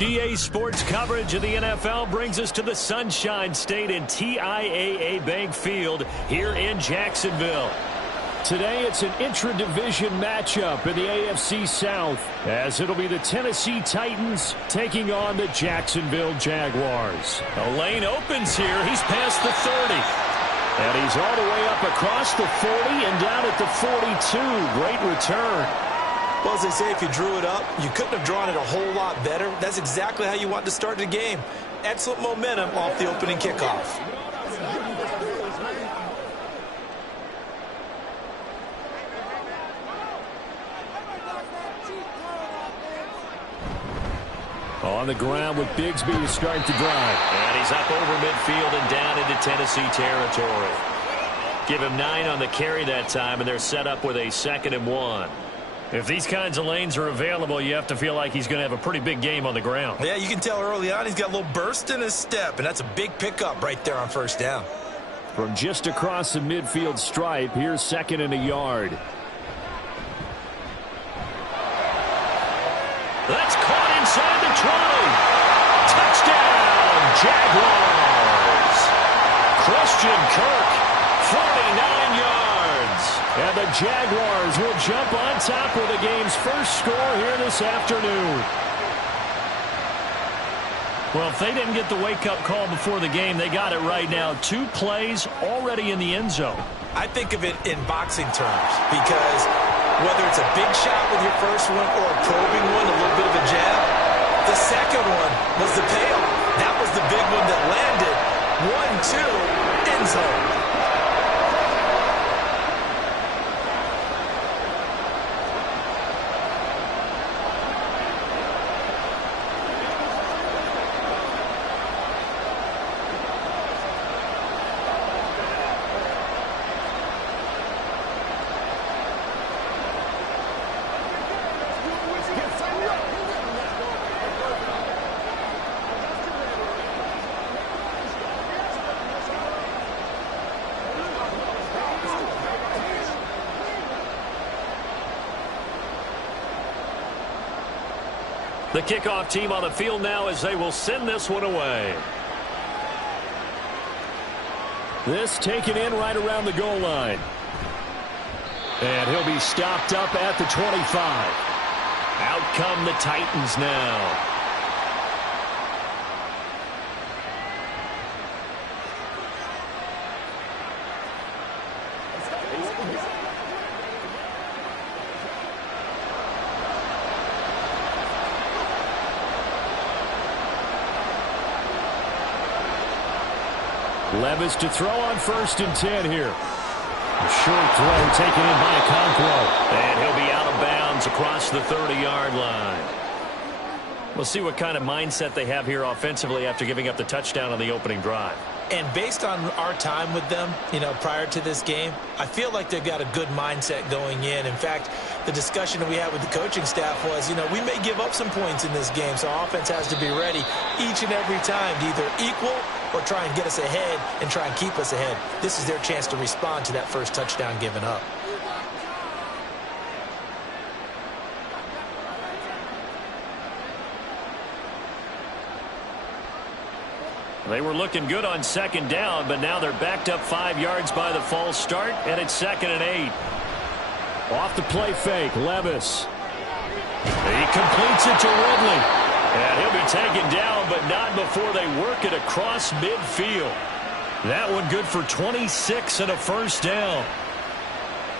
EA Sports coverage of the NFL brings us to the Sunshine State and TIAA Bank Field here in Jacksonville. Today it's an intra-division matchup in the AFC South, as it'll be the Tennessee Titans taking on the Jacksonville Jaguars. A lane opens here. He's past the 30. And he's all the way up across the 40 and down at the 42. Great return. Well, as they say, if you drew it up, you couldn't have drawn it a whole lot better. That's exactly how you want to start the game. Excellent momentum off the opening kickoff. On the ground with Bigsby to start the drive. And he's up over midfield and down into Tennessee territory. Give him 9 on the carry that time, and they're set up with a 2nd and 1. If these kinds of lanes are available, you have to feel like he's going to have a pretty big game on the ground. Yeah, you can tell early on he's got a little burst in his step, and that's a big pickup right there on first down. From just across the midfield stripe, here's 2nd and a yard. That's caught inside the 20. Touchdown, Jaguars. Christian Kirk, 49 yards. And the Jaguars will jump on top with the game's first score here this afternoon. Well, if they didn't get the wake-up call before the game, they got it right now. 2 plays already in the end zone. I think of it in boxing terms because whether it's a big shot with your first one or a probing one, a little bit of a jab, the second one was the payoff. That was the big one that landed. 1-2, end zone. The kickoff team on the field now as they will send this one away. This taken in right around the goal line. And he'll be stopped up at the 25. Out come the Titans now. Levis to throw on 1st and 10 here. A short throw taken in by Okonkwo. And he'll be out of bounds across the 30-yard line. We'll see what kind of mindset they have here offensively after giving up the touchdown on the opening drive. And based on our time with them, prior to this game, I feel like they've got a good mindset going in. In fact, the discussion that we had with the coaching staff was, we may give up some points in this game, so our offense has to be ready each and every time to either equal or try and get us ahead and try and keep us ahead. This is their chance to respond to that first touchdown given up. They were looking good on 2nd down, but now they're backed up 5 yards by the false start, and it's 2nd and 8. Off the play fake, Levis. He completes it to Ridley. And he'll be taken down, but not before they work it across midfield. That one good for 26 and a first down.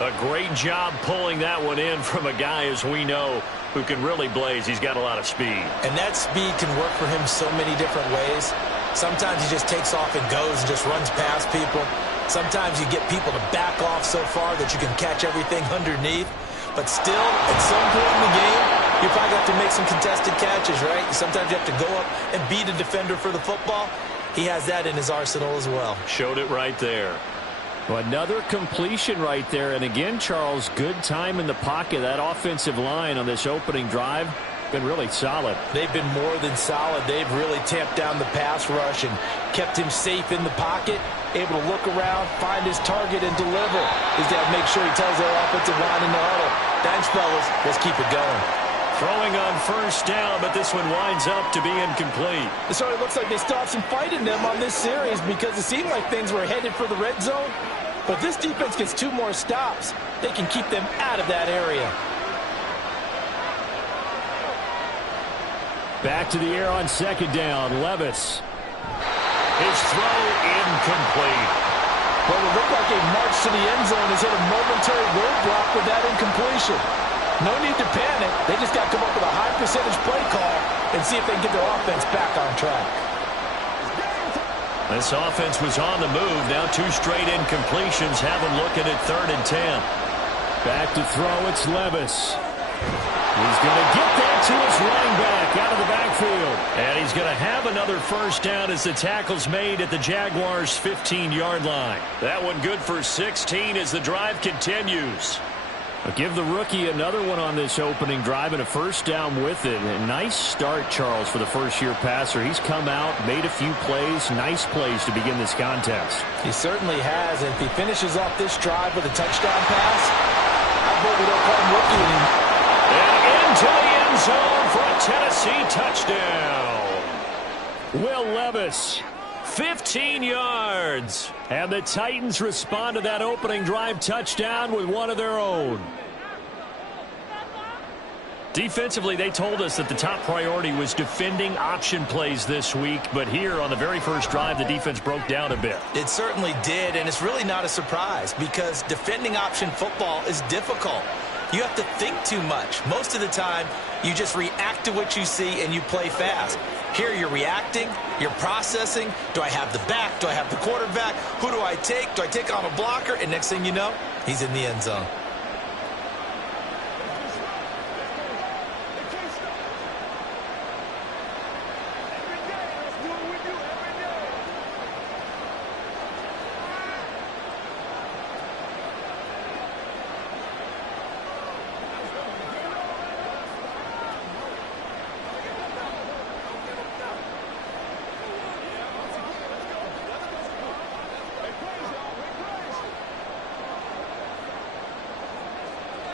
A great job pulling that one in from a guy, as we know, who can really blaze. He's got a lot of speed. And that speed can work for him so many different ways. Sometimes he just takes off and goes and just runs past people. Sometimes you get people to back off so far that you can catch everything underneath. But still, at some point in the game, you probably have to make some contested catches, right? Sometimes you have to go up and beat a defender for the football. He has that in his arsenal as well. Showed it right there. Another completion right there. And again, Charles, good time in the pocket. That offensive line on this opening drive been really solid. They've been more than solid. They've really tamped down the pass rush and kept him safe in the pocket, able to look around, find his target, and deliver. He's got to make sure he tells their offensive line in the huddle, thanks, fellas, let's keep it going. Throwing on first down, but this one winds up to be incomplete. It sort of looks like they still have some fight in them on this series because it seemed like things were headed for the red zone. But this defense gets 2 more stops. They can keep them out of that area. Back to the air on second down. Levis. His throw incomplete. Well, it looked like a march to the end zone has hit a momentary roadblock with that incompletion. No need to panic. They just got to come up with a high percentage play call and see if they can get their offense back on track. This offense was on the move. Now 2 straight incompletions have them looking at 3rd and 10. Back to throw, it's Levis. He's going to get that to his running back out of the backfield. And he's going to have another first down as the tackle's made at the Jaguars' 15-yard line. That one good for 16 as the drive continues. I'll give the rookie another one on this opening drive and a first down with it. A nice start, Charles, for the first-year passer. He's come out, made a few plays, nice plays to begin this contest. He certainly has. And if he finishes off this drive with a touchdown pass, I hope we don't call him rookie anymore. And into the end zone for a Tennessee touchdown. Will Levis, 15 yards. And the Titans respond to that opening drive touchdown with one of their own. Defensively, they told us that the top priority was defending option plays this week. But here on the very first drive, the defense broke down a bit. It certainly did, and it's really not a surprise because defending option football is difficult. You have to think too much. Most of the time, you just react to what you see and you play fast. Here you're reacting, you're processing. Do I have the back? Do I have the quarterback? Who do I take? Do I take on a blocker? And next thing you know, he's in the end zone.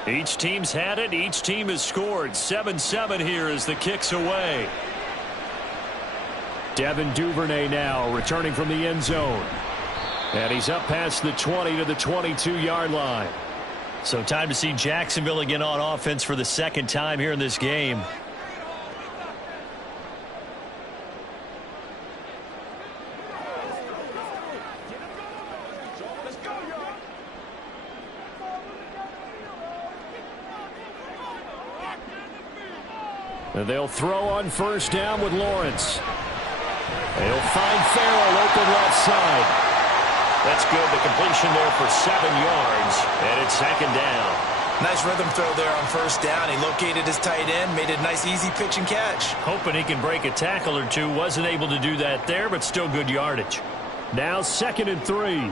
Each team's had it. Each team has scored. 7-7 here as the kick's away. Devin Duvernay now returning from the end zone. And he's up past the 20 to the 22-yard line. So time to see Jacksonville again on offense for the second time here in this game. And they'll throw on first down with Lawrence. They'll find Farrell open left side. That's good. The completion there for 7 yards. And it's second down. Nice rhythm throw there on first down. He located his tight end, made a nice easy pitch and catch. Hoping he can break a tackle or two. Wasn't able to do that there, but still good yardage. Now 2nd and 3.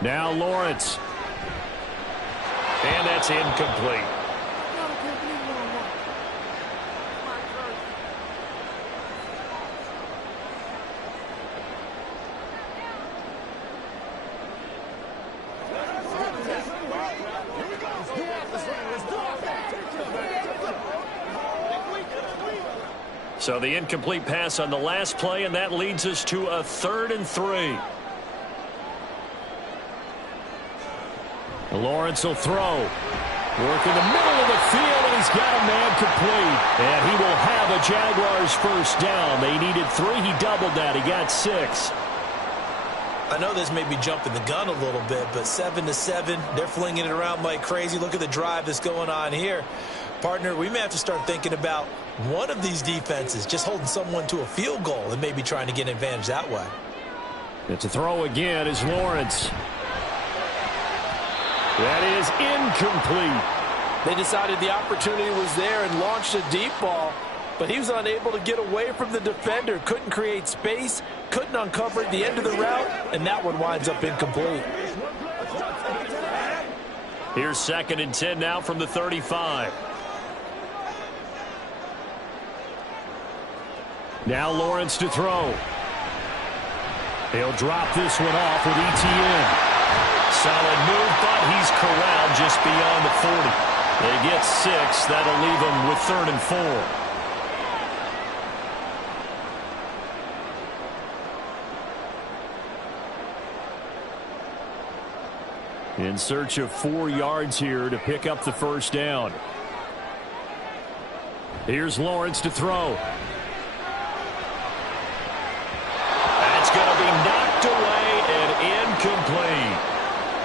Now Lawrence. And that's incomplete. So the incomplete pass on the last play, and that leads us to a 3rd and 3. Lawrence will throw. Work in the middle of the field, and he's got a man complete. And he will have a Jaguars first down. They needed 3. He doubled that. He got 6. I know this may be jumping the gun a little bit, but 7-7, they're flinging it around like crazy. Look at the drive that's going on here. Partner, we may have to start thinking about one of these defenses just holding someone to a field goal and maybe trying to get an advantage that way. It's a throw again is Lawrence. That is incomplete. They decided the opportunity was there and launched a deep ball, but he was unable to get away from the defender. Couldn't create space, couldn't uncover the end of the route, and that one winds up incomplete. Here's 2nd and 10 now from the 35. Now Lawrence to throw. He'll drop this one off with ETN. Solid move, but he's corralled just beyond the 40. They get 6. That'll leave them with 3rd and 4. In search of 4 yards here to pick up the first down. Here's Lawrence to throw. That's going to be knocked away and incomplete.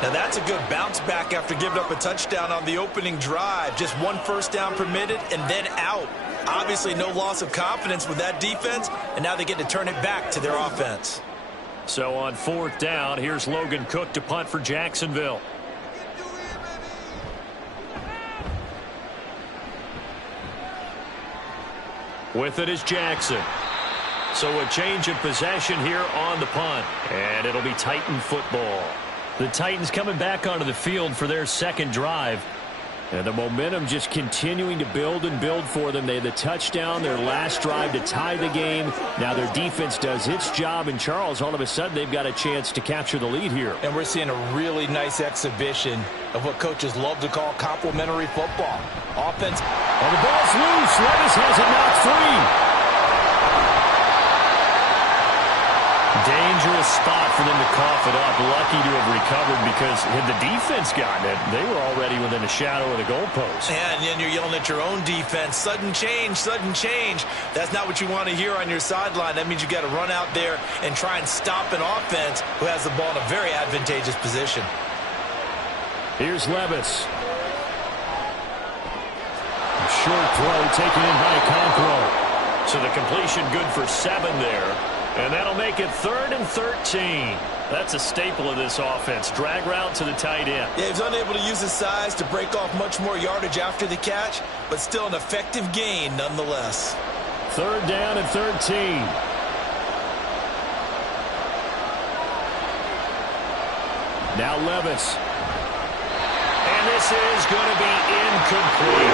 Now that's a good bounce back after giving up a touchdown on the opening drive. Just 1 first down permitted and then out. Obviously no loss of confidence with that defense, and now they get to turn it back to their offense. So on 4th down, here's Logan Cook to punt for Jacksonville. With it is Jackson. So a change of possession here on the punt. And it'll be Titan football. The Titans coming back onto the field for their 2nd drive. And the momentum just continuing to build and build for them. They had the touchdown, their last drive to tie the game. Now their defense does its job. And Charles, all of a sudden, they've got a chance to capture the lead here. And we're seeing a really nice exhibition of what coaches love to call complementary football. Offense. Oh, the ball's loose. Levis has it knocked free. Dangerous spot for them to cough it up. Lucky to have recovered, because had the defense gotten it, they were already within a shadow of the goalpost. And then you're yelling at your own defense. Sudden change, sudden change. That's not what you want to hear on your sideline. That means you got to run out there and try and stop an offense who has the ball in a very advantageous position. Here's Levis. Short throw taken in by Conqueror. So the completion good for 7 there. And that'll make it 3rd and 13. That's a staple of this offense. Drag route to the tight end. Yeah, he's unable to use his size to break off much more yardage after the catch, but still an effective gain nonetheless. 3rd down and 13. Now Levis. And this is going to be incomplete.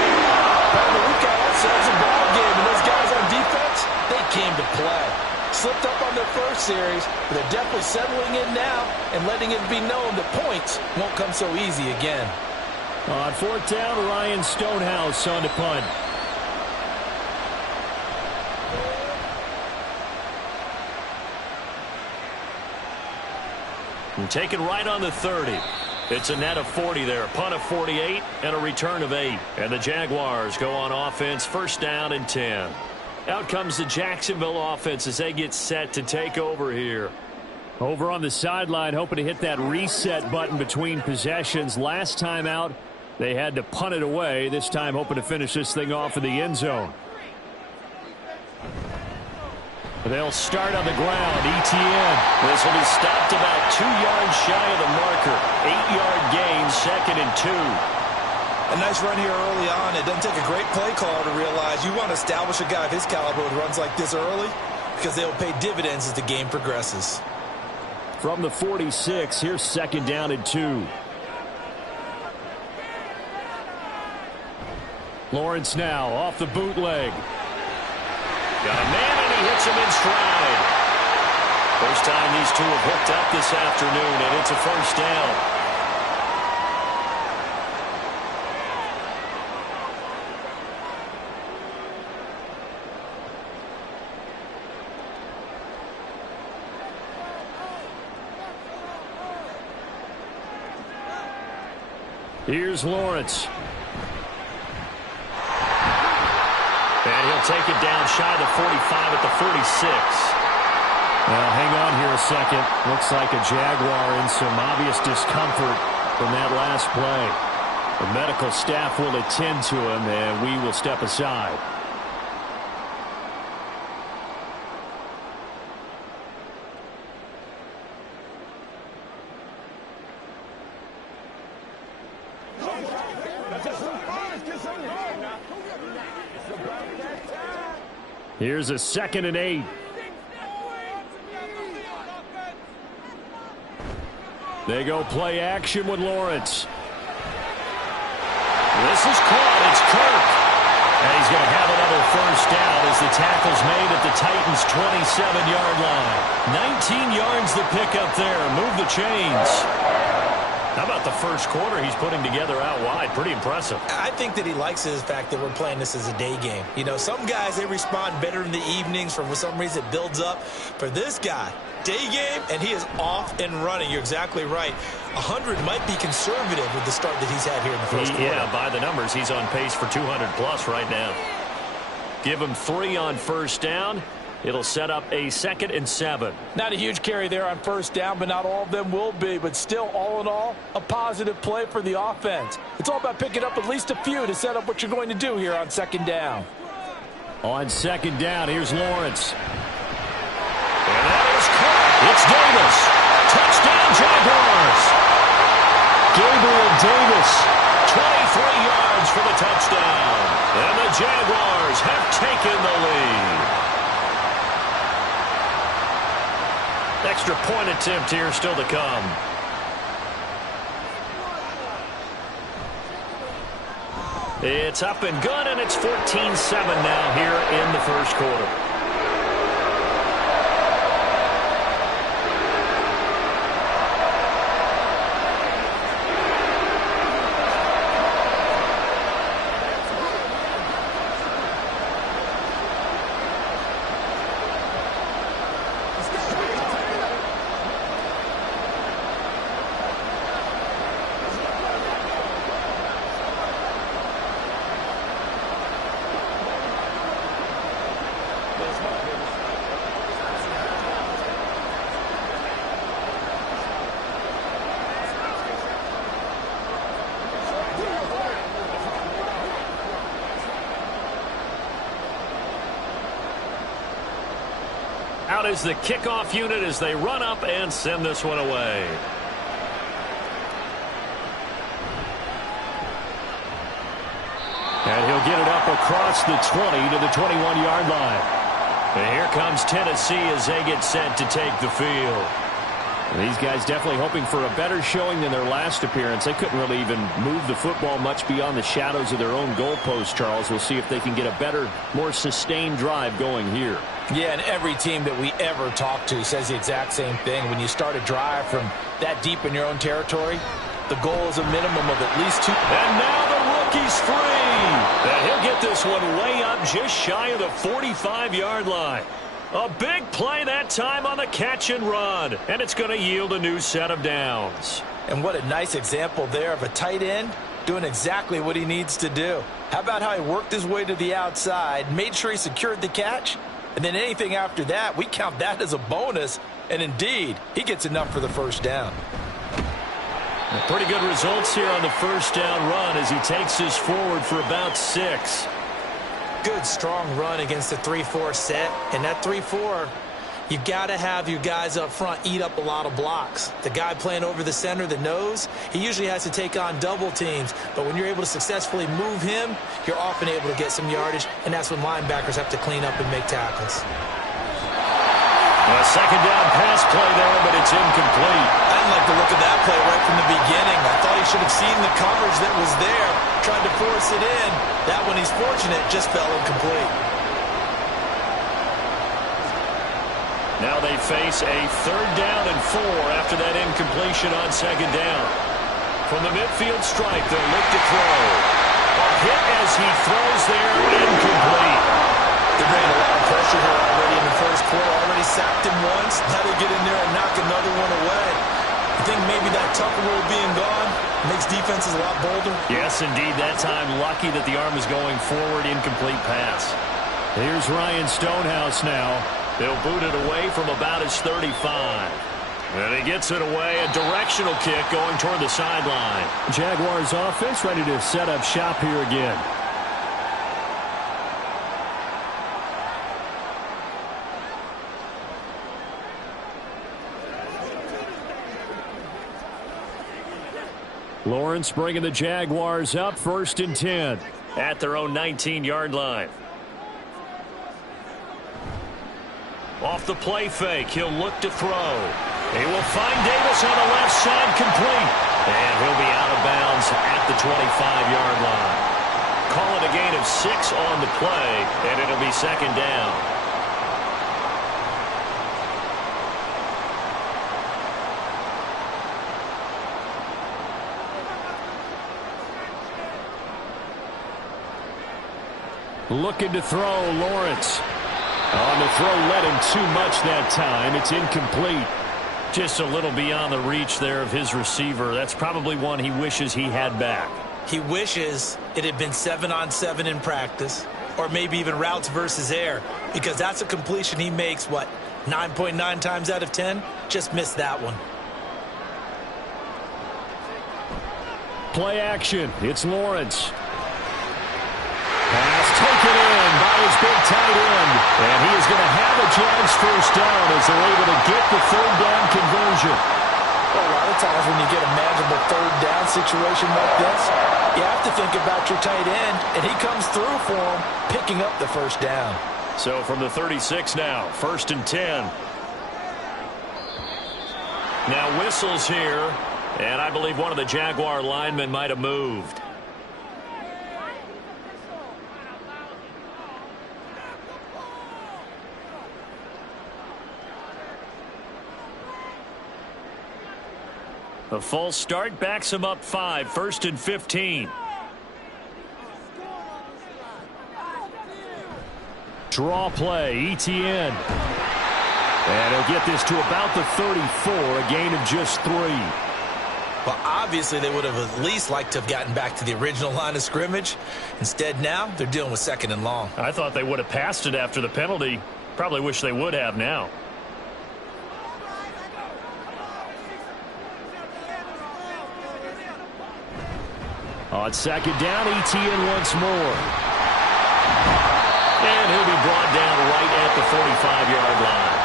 We've got ourselves a ball game, and those guys on defense, they came to play. Slipped up on their first series, but they're definitely settling in now and letting it be known that points won't come so easy again. On 4th down, Ryan Stonehouse on the punt. And taken right on the 30. It's a net of 40 there. Punt of 48 and a return of 8. And the Jaguars go on offense, 1st down and 10. Out comes the Jacksonville offense as they get set to take over here. Over on the sideline, hoping to hit that reset button between possessions. Last time out, they had to punt it away. This time, hoping to finish this thing off in the end zone. They'll start on the ground. ETN. This will be stopped about 2 yards shy of the marker. 8-yard gain, 2nd and 2. A nice run here early on. It doesn't take a great play caller to realize you want to establish a guy of his caliber who runs like this early, because they'll pay dividends as the game progresses. From the 46, here's 2nd down and 2. Lawrence now off the bootleg. Got a man, and he hits him in stride. First time these two have hooked up this afternoon, and it's a 1st down. Here's Lawrence. And he'll take it down shy of the 45 at the 46. Well, hang on here a second. Looks like a Jaguar in some obvious discomfort from that last play. The medical staff will attend to him, and we will step aside. Here's a 2nd and 8. They go play action with Lawrence. This is caught. It's Kirk. And he's going to have another 1st down as the tackle's made at the Titans' 27-yard line. 19 yards to pick up there. Move the chains. How about the first quarter he's putting together out wide? Pretty impressive. I think that he likes the fact that we're playing this as a day game. You know, some guys, they respond better in the evenings. For some reason, it builds up. For this guy, day game, and he is off and running. You're exactly right. 100 might be conservative with the start that he's had here in the first quarter. Yeah, by the numbers, he's on pace for 200-plus right now. Give him 3 on first down. It'll set up a 2nd and 7. Not a huge carry there on first down, but not all of them will be. But still, all in all, a positive play for the offense. It's all about picking up at least a few to set up what you're going to do here on 2nd down. On 2nd down, here's Lawrence. And that is caught. It's Davis. Touchdown, Jaguars. Gabriel Davis, 23 yards for the touchdown. And the Jaguars have taken the lead. Extra point attempt here still to come. It's up and good, and it's 14-7 now here in the first quarter. Out is the kickoff unit as they run up and send this one away. And he'll get it up across the 20 to the 21-yard line. And here comes Tennessee as they get set to take the field. These guys definitely hoping for a better showing than their last appearance. They couldn't really even move the football much beyond the shadows of their own goalpost, Charles. We'll see if they can get a better, more sustained drive going here. Yeah, and every team that we ever talk to says the exact same thing. When you start a drive from that deep in your own territory, the goal is a minimum of at least 2. And now the rookie's free. And he'll get this one way up just shy of the 45-yard line. A big play that time on the catch and run. And it's going to yield a new set of downs. And what a nice example there of a tight end doing exactly what he needs to do. How about how he worked his way to the outside, made sure he secured the catch, and then anything after that, we count that as a bonus. And indeed, he gets enough for the first down. Pretty good results here on the first down run as he takes us forward for about 6. Good, strong run against the 3-4 set. And that 3-4, you got to have your guys up front eat up a lot of blocks. The guy playing over the center, the nose, he usually has to take on double teams. But when you're able to successfully move him, you're often able to get some yardage. And that's when linebackers have to clean up and make tackles. A second down pass play there, but it's incomplete. I didn't like the look of that play right from the beginning. I thought he should have seen the coverage that was there, tried to force it in. That one, he's fortunate, just fell incomplete. Now they face a 3rd down and 4 after that incompletion on second down. From the midfield stripe, they'll look to throw. A hit as he throws there, incomplete. They're bringing a lot of pressure here already in the first quarter. Already sacked him once. Now they get in there and knock another one away. I think maybe that Tucker rule being gone makes defenses a lot bolder. Yes, indeed. That time, lucky that the arm is going forward. Incomplete pass. Here's Ryan Stonehouse now. They'll boot it away from about his 35. And he gets it away. A directional kick going toward the sideline. Jaguars offense ready to set up shop here again. Lawrence bringing the Jaguars up 1st and 10 at their own 19-yard line. Off the play fake, he'll look to throw. He will find Davis on the left side, complete. And he'll be out of bounds at the 25-yard line. Call it a gain of 6 on the play, and it'll be 2nd down. Looking to throw, Lawrence. On the throw, led him too much that time. It's incomplete. Just a little beyond the reach there of his receiver. That's probably one he wishes he had back. He wishes it had been 7-on-7 in practice, or maybe even routes versus air, because that's a completion he makes, 9.9 times out of 10? Just missed that one. Play action. It's Lawrence. Pass taken in by his big tight end. And he is going to have a Jags first down as they're able to get the third down conversion. Well, a lot of times when you get a manageable third down situation like this, you have to think about your tight end, and he comes through for him, picking up the first down. So from the 36 now, 1st and 10. Now whistles here, and I believe one of the Jaguar linemen might have moved. A false start backs him up 5, 1st and 15. Draw play, ETN. And he'll get this to about the 34, a gain of just 3. Well, obviously they would have at least liked to have gotten back to the original line of scrimmage. Instead now, they're dealing with 2nd and long. I thought they would have passed it after the penalty. Probably wish they would have now. On 2nd down, ETN once more. And he'll be brought down right at the 45-yard line.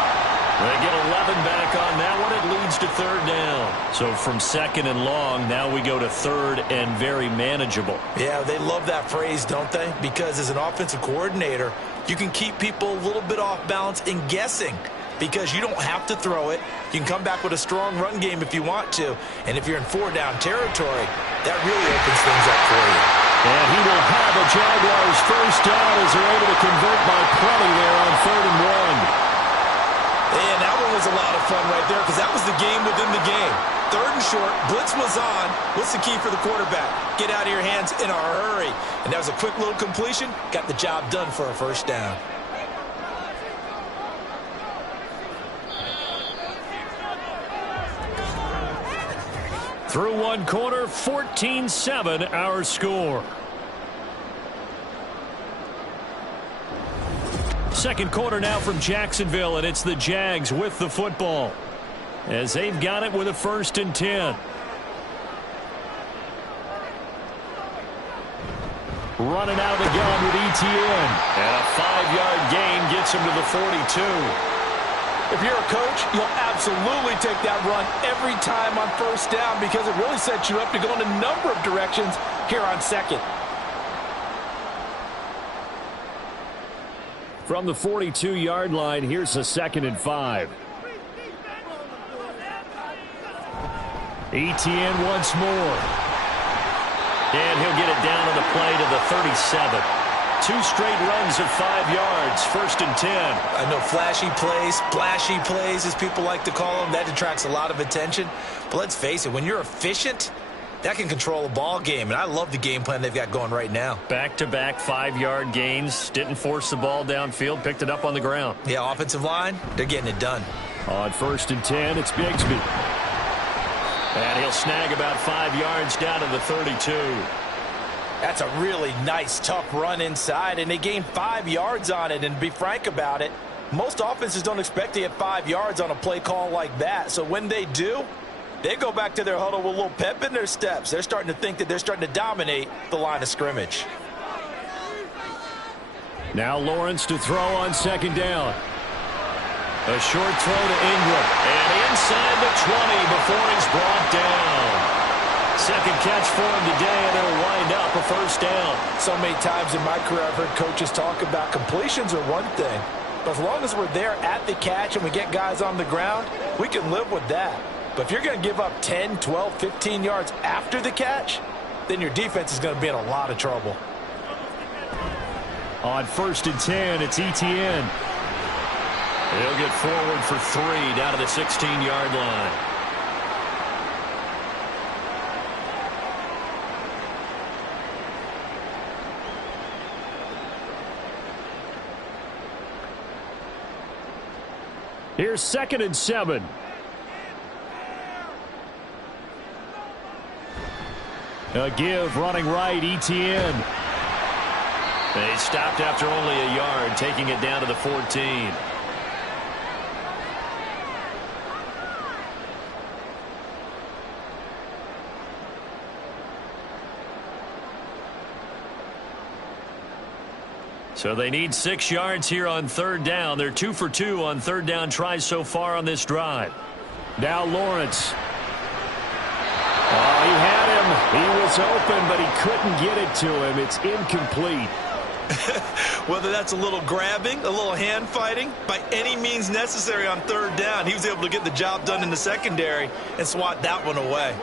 They get 11 back on that one. It leads to 3rd down. So from 2nd and long, now we go to 3rd and very manageable. Yeah, they love that phrase, don't they? Because as an offensive coordinator, you can keep people a little bit off balance and guessing. Because you don't have to throw it. You can come back with a strong run game if you want to. And if you're in 4-down territory, that really opens things up for you. And he will have a Jaguars first down as they're able to convert by plenty there on 3rd and 1. And that one was a lot of fun right there because that was the game within the game. 3rd and short, blitz was on. What's the key for the quarterback? Get out of your hands in a hurry. And that was a quick little completion. Got the job done for a first down. Through one quarter, 14-7 our score. Second quarter now from Jacksonville, and it's the Jags with the football as they've got it with a 1st and 10. Running out of the gun with ETN. And a 5-yard gain gets him to the 42. If you're a coach, you'll absolutely take that run every time on 1st down because it really sets you up to go in a number of directions here on 2nd. From the 42-yard line, here's a 2nd and 5. ETN once more. And he'll get it down on the play to the 37. 2 straight runs of 5 yards, 1st and 10. I know flashy plays, splashy plays, as people like to call them, that attracts a lot of attention. But let's face it, when you're efficient, that can control a ball game. And I love the game plan they've got going right now. Back-to-back 5-yard gains. Didn't force the ball downfield. Picked it up on the ground. Yeah, offensive line, they're getting it done. On 1st and 10, it's Bigsby. And he'll snag about 5 yards down to the 32. That's a really nice, tough run inside, and they gained 5 yards on it. And to be frank about it, most offenses don't expect to get 5 yards on a play call like that. So when they do, they go back to their huddle with a little pep in their steps. They're starting to think that they're starting to dominate the line of scrimmage. Now Lawrence to throw on 2nd down. A short throw to Ingram. And inside the 20 before he's brought down. Second catch for him today, and it'll wind up a 1st down. So many times in my career, I've heard coaches talk about completions are one thing. But as long as we're there at the catch and we get guys on the ground, we can live with that. But if you're going to give up 10, 12, 15 yards after the catch, then your defense is going to be in a lot of trouble. On 1st and 10, it's ETN. He'll get forward for 3 down to the 16-yard line. Here's 2nd and 7. A give running right, ETN. They stopped after only a yard, taking it down to the 14. So they need 6 yards here on 3rd down. They're 2 for 2 on 3rd down tries so far on this drive. Now Lawrence. Oh, he had him. He was open, but he couldn't get it to him. It's incomplete. Whether that's a little grabbing, a little hand fighting, by any means necessary on 3rd down, he was able to get the job done in the secondary and swat that one away.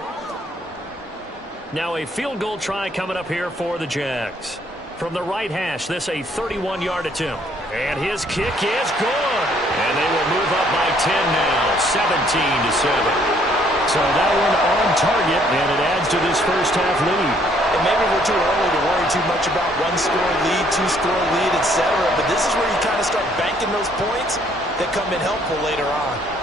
Now a field goal try coming up here for the Jags. From the right hash, this a 31-yard attempt. And his kick is good. And they will move up by 10 now, 17-7. So that one on target, and it adds to this first half lead. And maybe we're too early to worry too much about 1-score lead, 2-score lead, etc. But this is where you kind of start banking those points that come in helpful later on.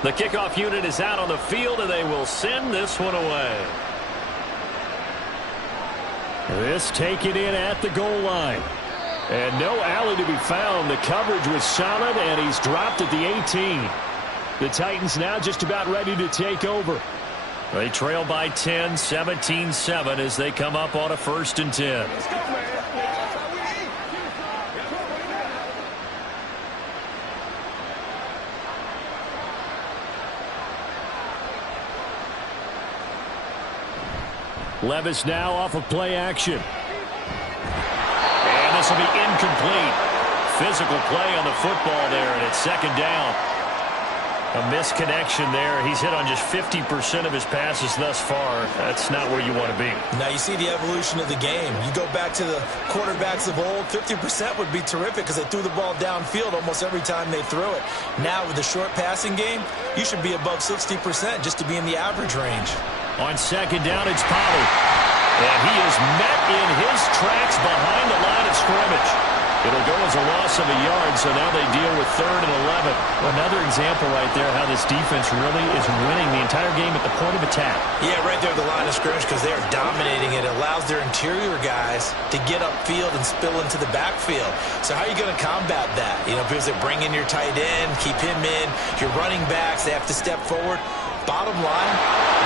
The kickoff unit is out on the field, and they will send this one away. This taken in at the goal line. And no alley to be found. The coverage was solid, and he's dropped at the 18. The Titans now just about ready to take over. They trail by 10, 17-7 as they come up on a 1st and 10. Let's go, man. Levis now off of play action. And this will be incomplete. Physical play on the football there, and it's 2nd down. A misconnection there. He's hit on just 50% of his passes thus far. That's not where you want to be. Now you see the evolution of the game. You go back to the quarterbacks of old, 50% would be terrific because they threw the ball downfield almost every time they threw it. Now with the short passing game, you should be above 60% just to be in the average range. On 2nd down, it's Pollard. And he is met in his tracks behind the line of scrimmage. It'll go as a loss of a yard, so now they deal with 3rd and 11. Another example right there how this defense really is winning the entire game at the point of attack. Yeah, right there at the line of scrimmage because they are dominating it. It allows their interior guys to get upfield and spill into the backfield. So how are you going to combat that? You know, because they bring in your tight end, keep him in. Your running backs, they have to step forward. Bottom line,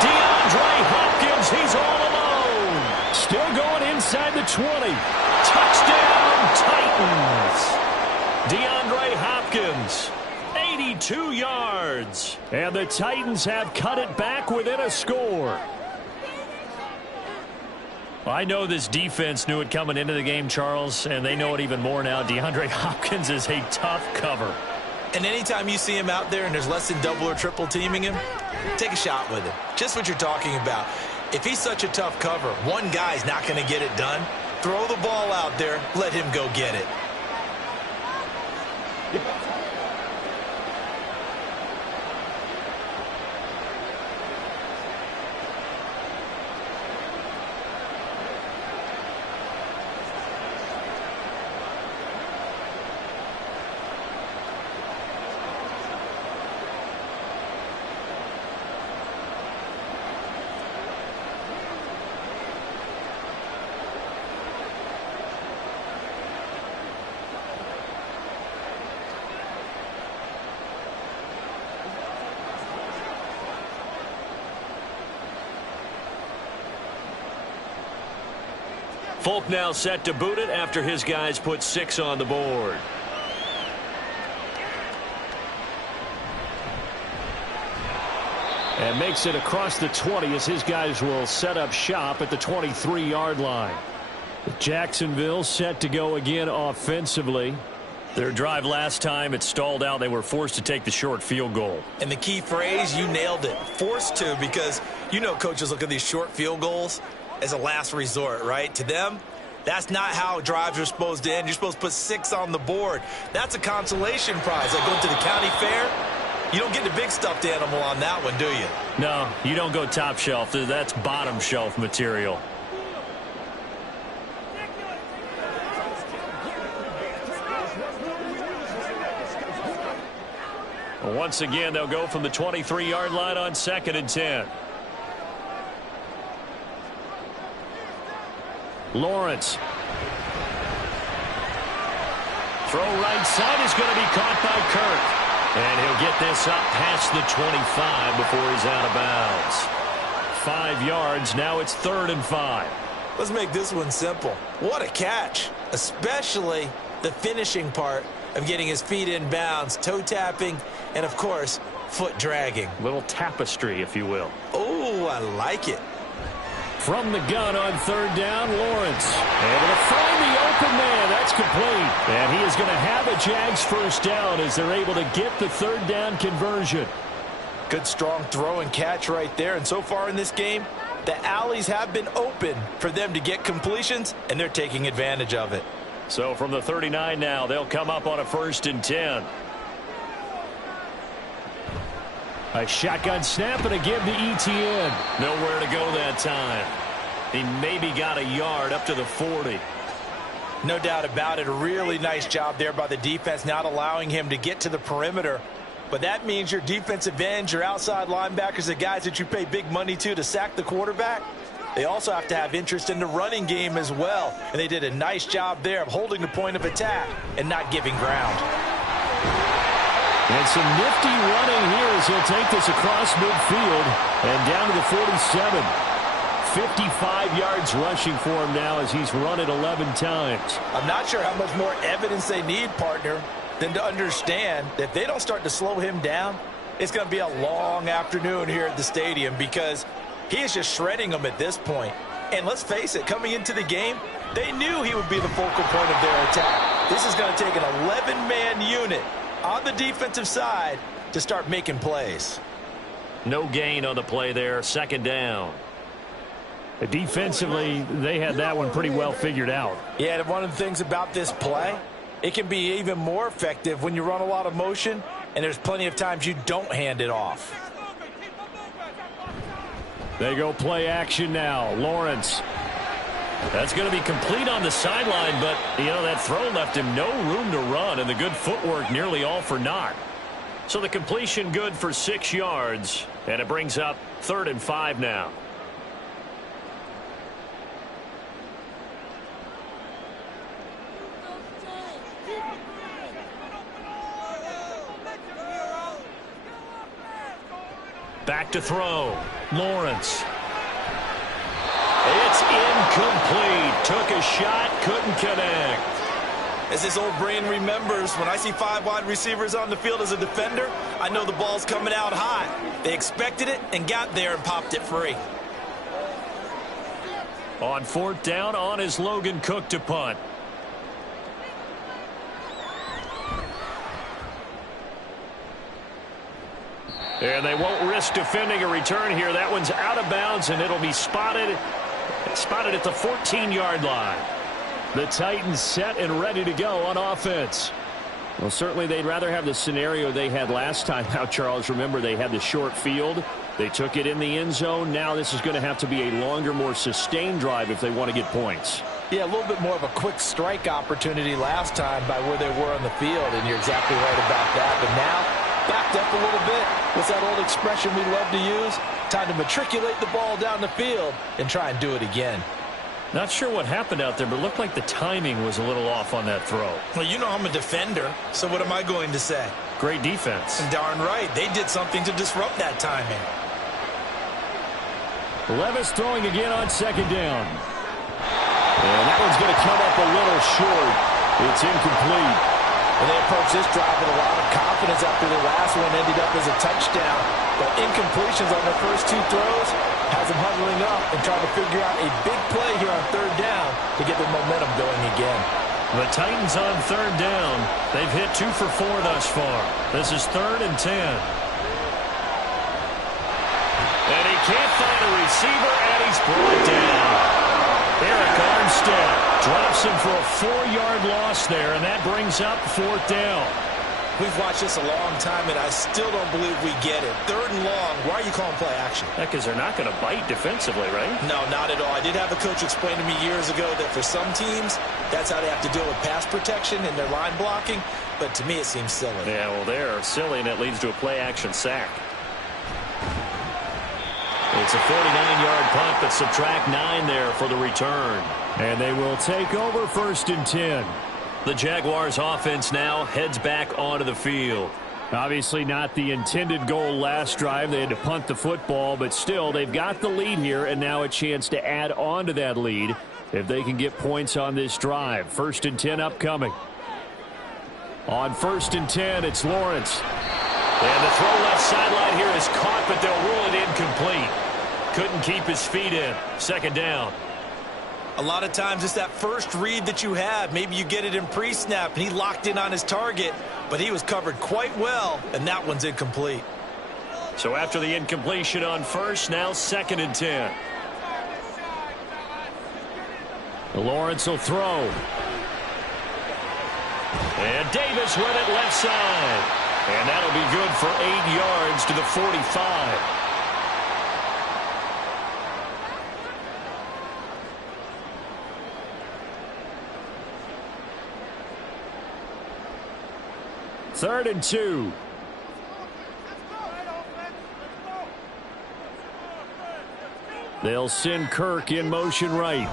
DeAndre Hopkins, he's all alone. Still going inside the 20. Touchdown, Titans. DeAndre Hopkins, 82 yards. And the Titans have cut it back within a score. I know this defense knew it coming into the game, Charles, and they know it even more now. DeAndre Hopkins is a tough cover. And anytime you see him out there and there's less than double or triple teaming him, take a shot with him. Just what you're talking about. If he's such a tough cover, one guy's not going to get it done. Throw the ball out there. Let him go get it. Folk now set to boot it after his guys put 6 on the board. And makes it across the 20 as his guys will set up shop at the 23-yard line. Jacksonville set to go again offensively. Their drive last time, it stalled out. They were forced to take the short field goal. And the key phrase, you nailed it, forced to, because you know coaches look at these short field goals as a last resort, right? To them, that's not how drives are supposed to end. You're supposed to put 6 on the board. That's a consolation prize. Like going to the county fair, you don't get the big stuffed animal on that one, do you? No, you don't go top shelf. That's bottom shelf material. Once again, they'll go from the 23-yard line on 2nd and 10. Lawrence. Throw right side is going to be caught by Kirk. And he'll get this up past the 25 before he's out of bounds. 5 yards. Now it's 3rd and 5. Let's make this one simple. What a catch, especially the finishing part of getting his feet in bounds, toe tapping, and, of course, foot dragging. Little tapestry, if you will. Oh, I like it. From the gun on 3rd down, Lawrence. Able to find the open man. That's complete. And he is going to have a Jags first down as they're able to get the 3rd down conversion. Good, strong throw and catch right there. And so far in this game, the alleys have been open for them to get completions, and they're taking advantage of it. So from the 39 now, they'll come up on a 1st and 10. A shotgun snap and a give to ETN. Nowhere to go that time. He maybe got a yard up to the 40. No doubt about it. A really nice job there by the defense, not allowing him to get to the perimeter. But that means your defensive ends, your outside linebackers, the guys that you pay big money to sack the quarterback, they also have to have interest in the running game as well. And they did a nice job there of holding the point of attack and not giving ground. And some nifty running here as he'll take this across midfield and down to the 47. 55 yards rushing for him now as he's run it 11 times. I'm not sure how much more evidence they need, partner, than to understand that if they don't start to slow him down, it's going to be a long afternoon here at the stadium because he is just shredding them at this point. And let's face it, coming into the game, they knew he would be the focal point of their attack. This is going to take an 11-man unit on the defensive side to start making plays. No gain on the play there. 2nd down. Defensively, they had that one pretty well figured out. Yeah, and one of the things about this play, it can be even more effective when you run a lot of motion, and there's plenty of times you don't hand it off. They go play action now. Lawrence. That's going to be complete on the sideline, but, you know, that throw left him no room to run, and the good footwork nearly all for naught. So the completion good for 6 yards, and it brings up 3rd and 5 now. Back to throw. Lawrence. It's incomplete. Took a shot, couldn't connect. As his old brain remembers, when I see 5 wide receivers on the field as a defender, I know the ball's coming out hot. They expected it and got there and popped it free. On 4th down, on is Logan Cook to punt. And they won't risk defending a return here. That one's out of bounds, and it'll be spotted at the 14-yard line. The Titans set and ready to go on offense. Well, certainly they'd rather have the scenario they had last time out, Charles. Remember, they had the short field. They took it in the end zone. Now this is going to have to be a longer, more sustained drive if they want to get points. Yeah, a little bit more of a quick strike opportunity last time by where they were on the field, and you're exactly right about that. But now, backed up a little bit. What's that old expression we love to use? Time to matriculate the ball down the field and try and do it again. Not sure what happened out there, but it looked like the timing was a little off on that throw. Well, you know I'm a defender, so what am I going to say? Great defense. And darn right, they did something to disrupt that timing. Levis throwing again on 2nd down. And that one's going to come up a little short. It's incomplete. And they approach this drive with a lot of confidence after the last one ended up as a touchdown. But incompletions on their first 2 throws has them huddling up and trying to figure out a big play here on 3rd down to get their momentum going again. The Titans on third down. They've hit 2 for 4 thus far. This is 3rd and 10. And he can't find a receiver, and he's brought down. Eric Armstead drops him for a 4-yard loss there, and that brings up 4th down. We've watched this a long time, and I still don't believe we get it. 3rd and long, why are you calling play action? Because they're not going to bite defensively, right? No, not at all. I did have a coach explain to me years ago that for some teams, that's how they have to deal with pass protection and their line blocking. But to me, it seems silly. Yeah, well, they're silly, and it leads to a play-action sack. It's a 49-yard punt, but subtract 9 there for the return. And they will take over 1st and 10. The Jaguars offense now heads back onto the field. Obviously not the intended goal last drive. They had to punt the football, but still they've got the lead here, and now a chance to add on to that lead if they can get points on this drive. 1st and 10 upcoming. On 1st and 10, it's Lawrence. And the throw left sideline here is caught, but they'll rule it incomplete. Couldn't keep his feet in. 2nd down. A lot of times it's that first read that you have. Maybe you get it in pre-snap, and he locked in on his target, but he was covered quite well, and that one's incomplete. So after the incompletion on 1st, now 2nd and 10. Lawrence will throw. And Davis with it left side. And that'll be good for 8 yards to the 45. Third and 2. They'll send Kirk in motion right.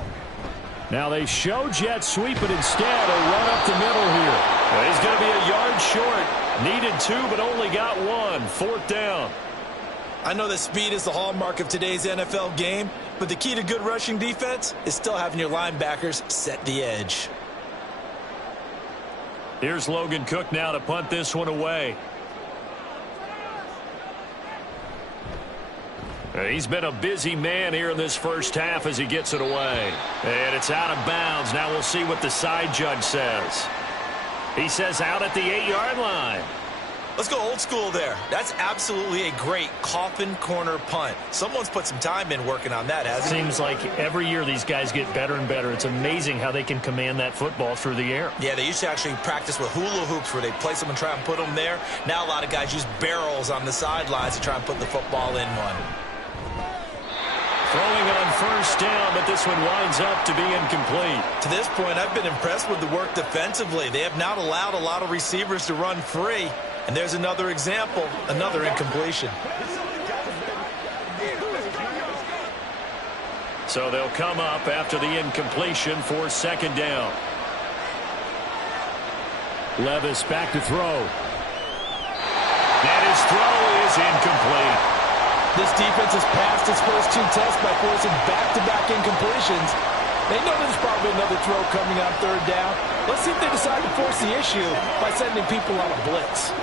Now they show jet sweep, but instead a run up the middle here. Well, he's going to be a yard short. Needed 2, but only got 1. 4th down. I know that speed is the hallmark of today's NFL game, but the key to good rushing defense is still having your linebackers set the edge. Here's Logan Cook now to punt this one away. He's been a busy man here in this first half as he gets it away. And it's out of bounds. Now we'll see what the side judge says. He says out at the 8-yard line. Let's go old school there. That's absolutely a great coffin corner punt. Someone's put some time in working on that, hasn't he? Seems like every year these guys get better and better. It's amazing how they can command that football through the air. Yeah, they used to actually practice with hula hoops where they place them and try and put them there. Now a lot of guys use barrels on the sidelines to try and put the football in one. Throwing on 1st down, but this one winds up to be incomplete. To this point, I've been impressed with the work defensively. They have not allowed a lot of receivers to run free. And there's another example, another incompletion. So they'll come up after the incompletion for 2nd down. Levis back to throw. And his throw is incomplete. This defense has passed its first 2 tests by forcing back-to-back incompletions. They know there's probably another throw coming on 3rd down. Let's see if they decide to force the issue by sending people on a blitz.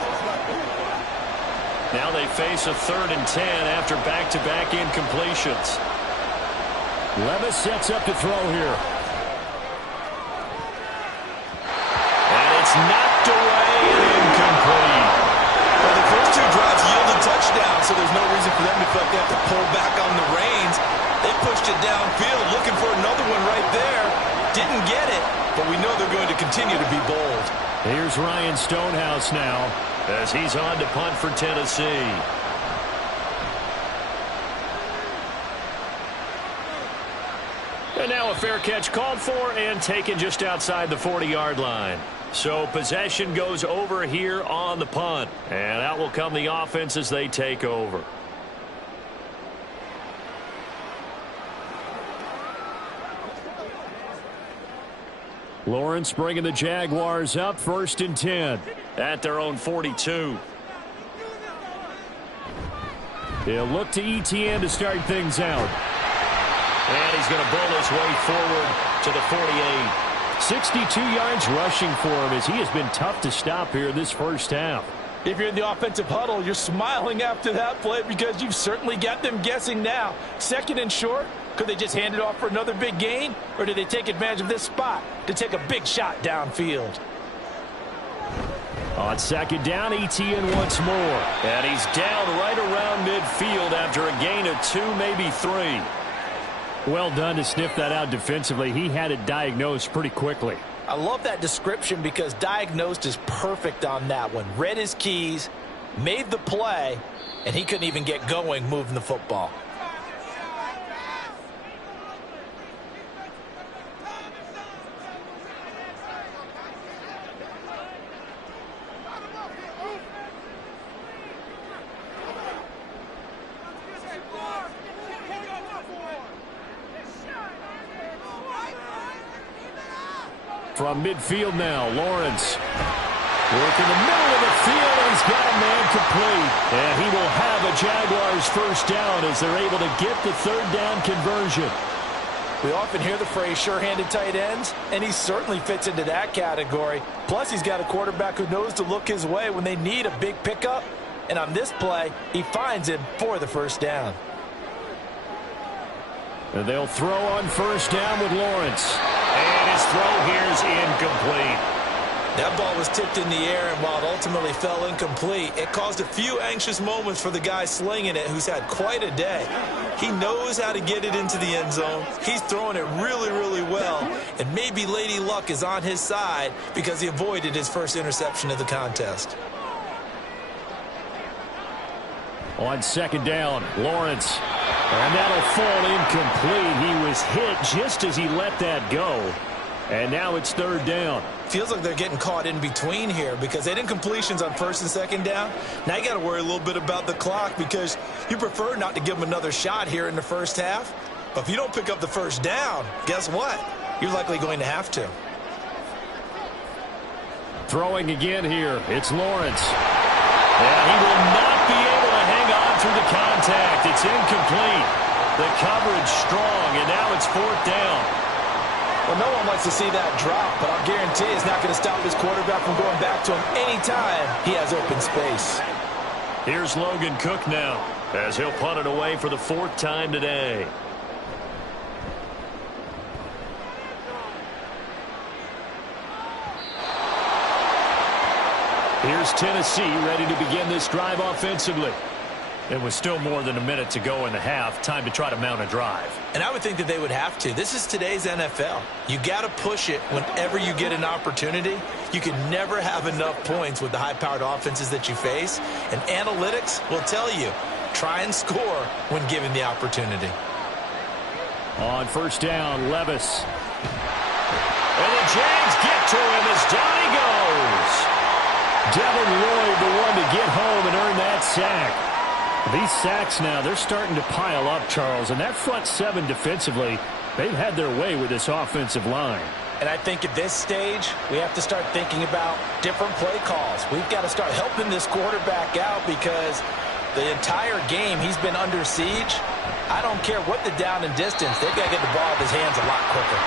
Now they face a 3rd and 10 after back-to-back incompletions. Levis sets up to throw here. And it's knocked away and incomplete. Well, the first 2 drives yielded touchdowns, so there's no reason for them to feel like they have to pull back on the reins. They pushed it downfield, looking for another one right there. Didn't get it, but we know they're going to continue to be bold. Here's Ryan Stonehouse now as he's on to punt for Tennessee. And now a fair catch called for and taken just outside the 40-yard line. So possession goes over here on the punt. And out will come the offense as they take over. Lawrence bringing the Jaguars up 1st and 10 at their own 42. He'll look to ETN to start things out. And he's going to bull his way forward to the 48. 62 yards rushing for him as he has been tough to stop here this first half. If you're in the offensive huddle, you're smiling after that play because you've certainly got them guessing now. Second and short, could they just hand it off for another big gain? Or do they take advantage of this spot to take a big shot downfield? On second down, ETN once more. And he's down right around midfield after a gain of 2, maybe 3. Well done to sniff that out defensively. He had it diagnosed pretty quickly. I love that description because diagnosed is perfect on that one. Read his keys, made the play, and he couldn't even get going moving the football. From midfield now, Lawrence. Working the middle of the field, and he's got a man complete. And he will have a Jaguars first down as they're able to get the third down conversion. We often hear the phrase sure-handed tight ends, and he certainly fits into that category. Plus, he's got a quarterback who knows to look his way when they need a big pickup. And on this play, he finds him for the first down. And they'll throw on first down with Lawrence. And his throw here is incomplete. That ball was tipped in the air, and while it ultimately fell incomplete, it caused a few anxious moments for the guy slinging it, who's had quite a day. He knows how to get it into the end zone. He's throwing it really, really well, and maybe Lady Luck is on his side because he avoided his first interception of the contest. On second down, Lawrence. And that'll fall incomplete. He was hit just as he let that go. And now it's third down. Feels like they're getting caught in between here because they did incompletions on first and second down. Now you got to worry a little bit about the clock because you prefer not to give them another shot here in the first half. But if you don't pick up the first down, guess what? You're likely going to have to. Throwing again here. It's Lawrence. And he will not be able to hang on through the contact. It's incomplete. The coverage strong, and now it's fourth down. Well, no one likes to see that drop, but I'll guarantee it's not going to stop his quarterback from going back to him anytime he has open space. Here's Logan Cook now as he'll punt it away for the fourth time today. Here's Tennessee ready to begin this drive offensively. And with still more than a minute to go in the half, time to try to mount a drive. And I would think that they would have to. This is today's NFL. You got to push it whenever you get an opportunity. You can never have enough points with the high-powered offenses that you face. And analytics will tell you, try and score when given the opportunity. On first down, Levis. And the Jags get to him as down he goes. Devin Lloyd, the one to get home and earn that sack. These sacks now, they're starting to pile up, Charles. And that front seven defensively, they've had their way with this offensive line. And I think at this stage, we have to start thinking about different play calls. We've got to start helping this quarterback out because the entire game he's been under siege. I don't care what the down and distance. They've got to get the ball out of his hands a lot quicker.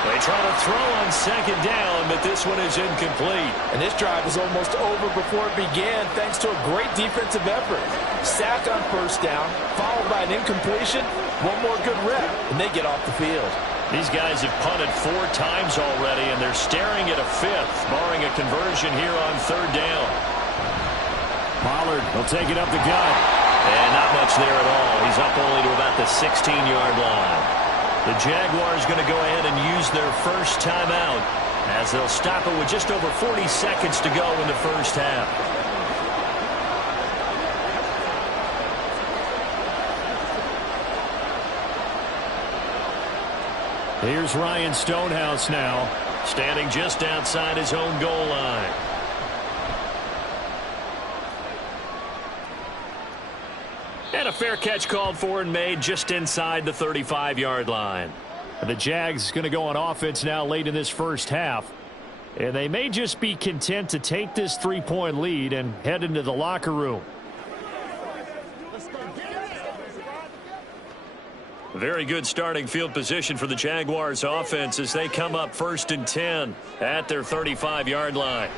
They try to throw on second down, but this one is incomplete. And this drive is almost over before it began thanks to a great defensive effort. Sack on first down, followed by an incompletion, one more good rep, and they get off the field. These guys have punted 4 times already, and they're staring at a 5th, barring a conversion here on third down. Pollard will take it up the gut. And not much there at all. He's up only to about the 16-yard line. The Jaguars going to go ahead and use their first timeout as they'll stop it with just over 40 seconds to go in the first half. Here's Ryan Stonehouse now, standing just outside his own goal line. And a fair catch called for and made just inside the 35-yard line. The Jags going to go on offense now late in this first half. And they may just be content to take this 3-point lead and head into the locker room. Very good starting field position for the Jaguars offense as they come up 1st and 10 at their 35-yard line.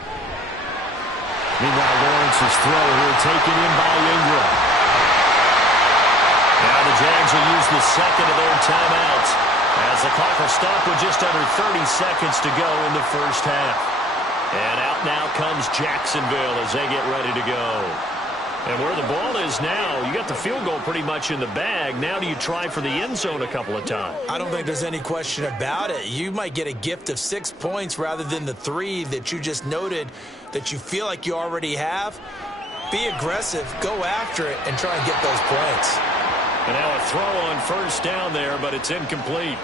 Meanwhile, Lawrence's throw here taken in by Ingram. Now the Jags will use the second of their timeouts as the clock will stop with just under 30 seconds to go in the first half. And out now comes Jacksonville as they get ready to go. And where the ball is now, you got the field goal pretty much in the bag. Now do you try for the end zone a couple of times? I don't think there's any question about it. You might get a gift of 6 points rather than the 3 that you just noted that you feel like you already have. Be aggressive, go after it, and try and get those points. And now a throw on first down there, but it's incomplete.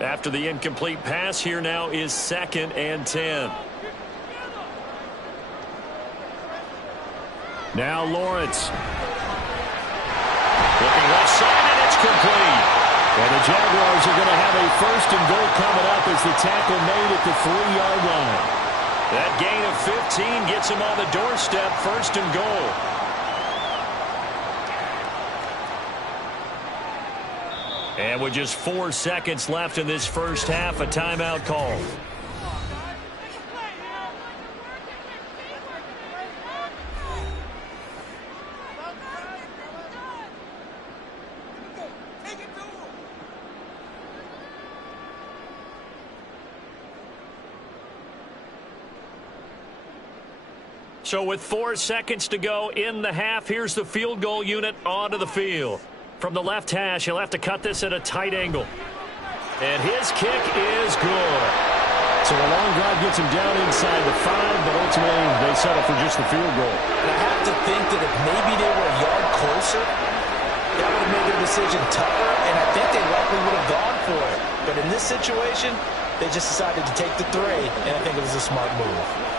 After the incomplete pass, here now is 2nd and 10. Now Lawrence. Looking left side, and it's complete. And the Jaguars are going to have a 1st and goal coming up as the tackle made at the 3-yard line. That gain of 15 gets him on the doorstep, 1st and goal. And with just 4 seconds left in this first half, a timeout call. So with 4 seconds to go in the half, here's the field goal unit onto the field. From the left hash, he'll have to cut this at a tight angle. And his kick is good. So a long drive gets him down inside the 5, but ultimately they settle for just the field goal. And I have to think that if maybe they were a yard closer, that would have made their decision tougher, and I think they likely would have gone for it. But in this situation, they just decided to take the 3, and I think it was a smart move.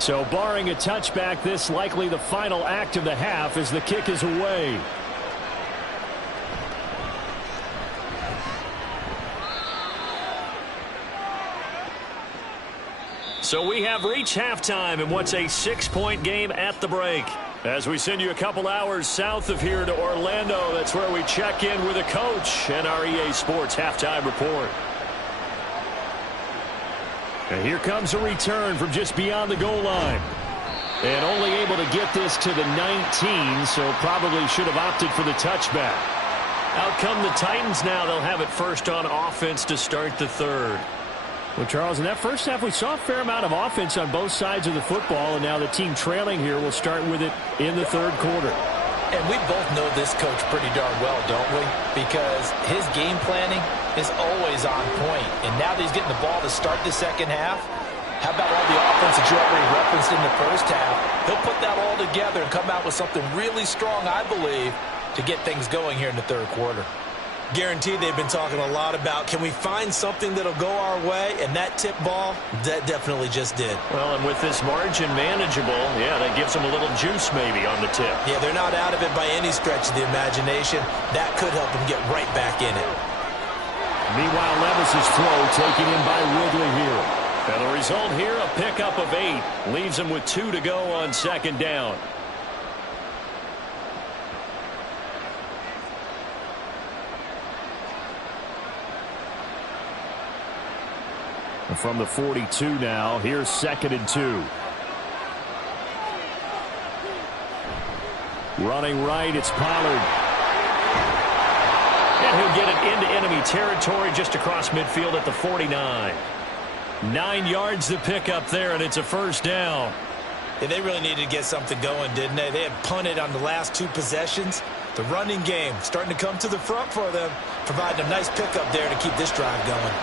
So barring a touchback, this likely the final act of the half as the kick is away. So we have reached halftime in what's a 6-point game at the break. As we send you a couple hours south of here to Orlando, that's where we check in with a coach and our EA Sports halftime report. And here comes a return from just beyond the goal line. And only able to get this to the 19, so probably should have opted for the touchback. Out come the Titans now. They'll have it first on offense to start the 3rd. Well, Charles, in that first half, we saw a fair amount of offense on both sides of the football, and now the team trailing here will start with it in the 3rd quarter. And we both know this coach pretty darn well, don't we? Because his game planning is always on point. And now that he's getting the ball to start the second half, how about all the offense that you already referenced in the first half? He'll put that all together and come out with something really strong, I believe, to get things going here in the 3rd quarter. Guaranteed they've been talking a lot about, can we find something that'll go our way? And that tip ball, that definitely just did. Well, and with this margin manageable, yeah, that gives them a little juice maybe on the tip. Yeah, they're not out of it by any stretch of the imagination. That could help them get right back in it. Meanwhile, Levis's throw taken in by Ridley here. And the result here, a pickup of 8. Leaves him with 2 to go on 2nd down. From the 42 now, here's 2nd and 2. Running right, it's Pollard. And he'll get it into enemy territory just across midfield at the 49. 9 yards to pick up there, and it's a first down. Yeah, they really needed to get something going, didn't they? They had punted on the last 2 possessions. The running game starting to come to the front for them, providing a nice pickup there to keep this drive going.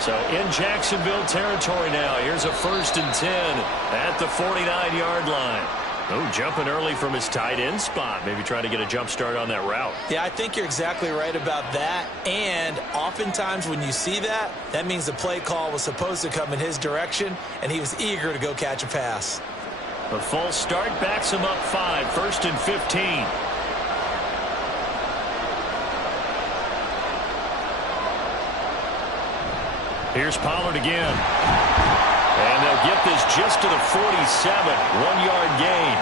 So in Jacksonville territory now, here's a 1st and 10 at the 49-yard line. Oh, jumping early from his tight end spot. Maybe trying to get a jump start on that route. Yeah, I think you're exactly right about that. And oftentimes when you see that, that means the play call was supposed to come in his direction, and he was eager to go catch a pass. The false start backs him up 5, 1st and 15. Here's Pollard again. And they'll get this just to the 47. 1-yard gain.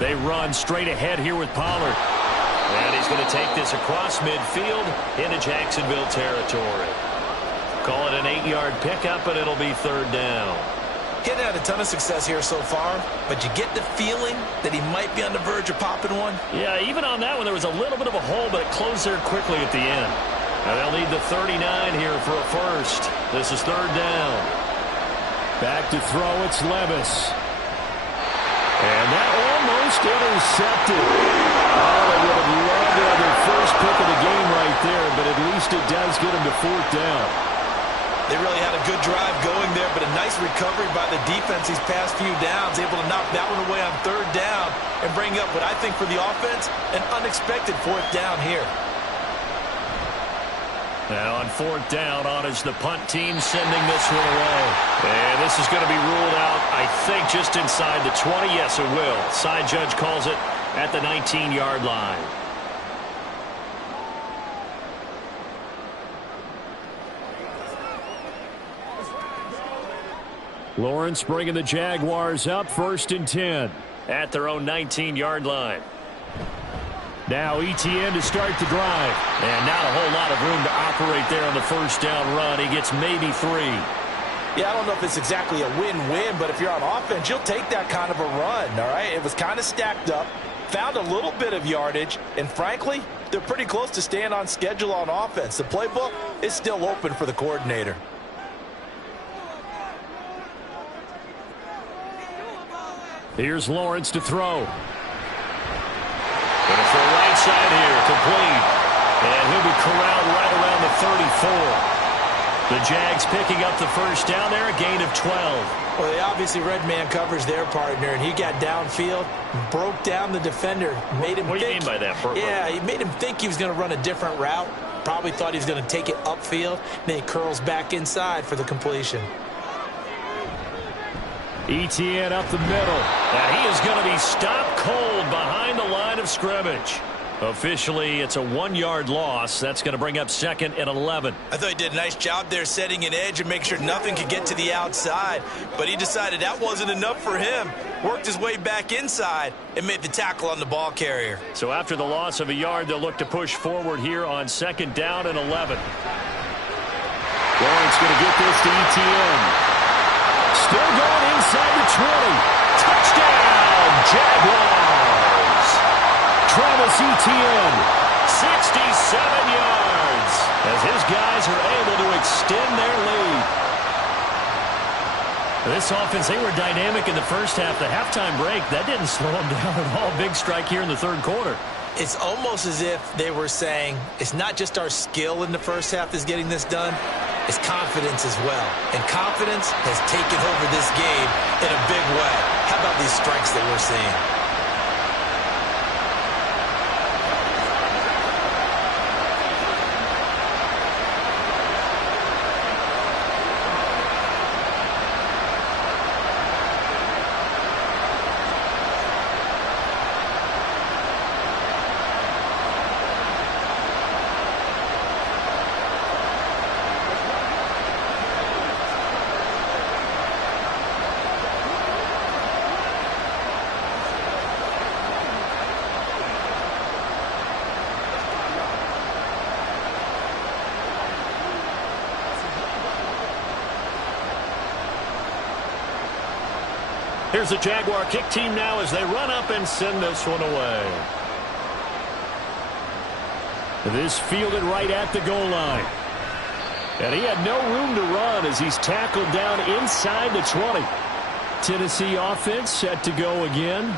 They run straight ahead here with Pollard. And he's going to take this across midfield into Jacksonville territory. Call it an 8-yard pickup, and it'll be 3rd down. He's had a ton of success here so far, but you get the feeling that he might be on the verge of popping one. Yeah, even on that one, there was a little bit of a hole, but it closed there quickly at the end. And they'll need the 39 here for a first. This is 3rd down. Back to throw, it's Levis. And that almost intercepted. Oh, they would have loved to have their first pick of the game right there, but at least it does get them to 4th down. They really had a good drive going there, but a nice recovery by the defense these past few downs, able to knock that one away on 3rd down and bring up what I think for the offense, an unexpected 4th down here. Now on 4th down, on is the punt team sending this one away. And this is going to be ruled out, I think, just inside the 20. Yes, it will. Side judge calls it at the 19-yard line. Lawrence bringing the Jaguars up 1st and 10 at their own 19-yard line. Now ETN to start the drive. And not a whole lot of room to operate there on the 1st down run. He gets maybe 3. Yeah, I don't know if it's exactly a win-win, but if you're on offense, you'll take that kind of a run, all right? It was kind of stacked up, found a little bit of yardage, and frankly, they're pretty close to staying on schedule on offense. The playbook is still open for the coordinator. Here's Lawrence to throw. Going for a right side here, complete. And he'll be corralled right around the 34. The Jags picking up the 1st down there, a gain of 12. Well, they obviously red man coverage their partner, and he got downfield, broke down the defender, made him What do you mean by that? Yeah, he made him think he was going to run a different route. Probably thought he was going to take it upfield. Then he curls back inside for the completion. ETN up the middle. And he is going to be stopped cold behind the line of scrimmage. Officially, it's a 1-yard loss. That's going to bring up 2nd and 11. I thought he did a nice job there setting an edge and making sure nothing could get to the outside. But he decided that wasn't enough for him. Worked his way back inside and made the tackle on the ball carrier. So after the loss of a yard, they'll look to push forward here on 2nd down and 11. Lawrence going to get this to ETN. Still going inside the 20. Touchdown, Jaguars. Travis Etienne, 67 yards, as his guys are able to extend their lead. This offense, they were dynamic in the first half. The halftime break, that didn't slow them down at all. Big strike here in the 3rd quarter. It's almost as if they were saying, it's not just our skill in the first half that's getting this done, it's confidence as well. And confidence has taken over this game in a big way. How about these strikes that we're seeing? Here's the Jaguar kick team now as they run up and send this one away. This fielded right at the goal line. And he had no room to run as he's tackled down inside the 20. Tennessee offense set to go again.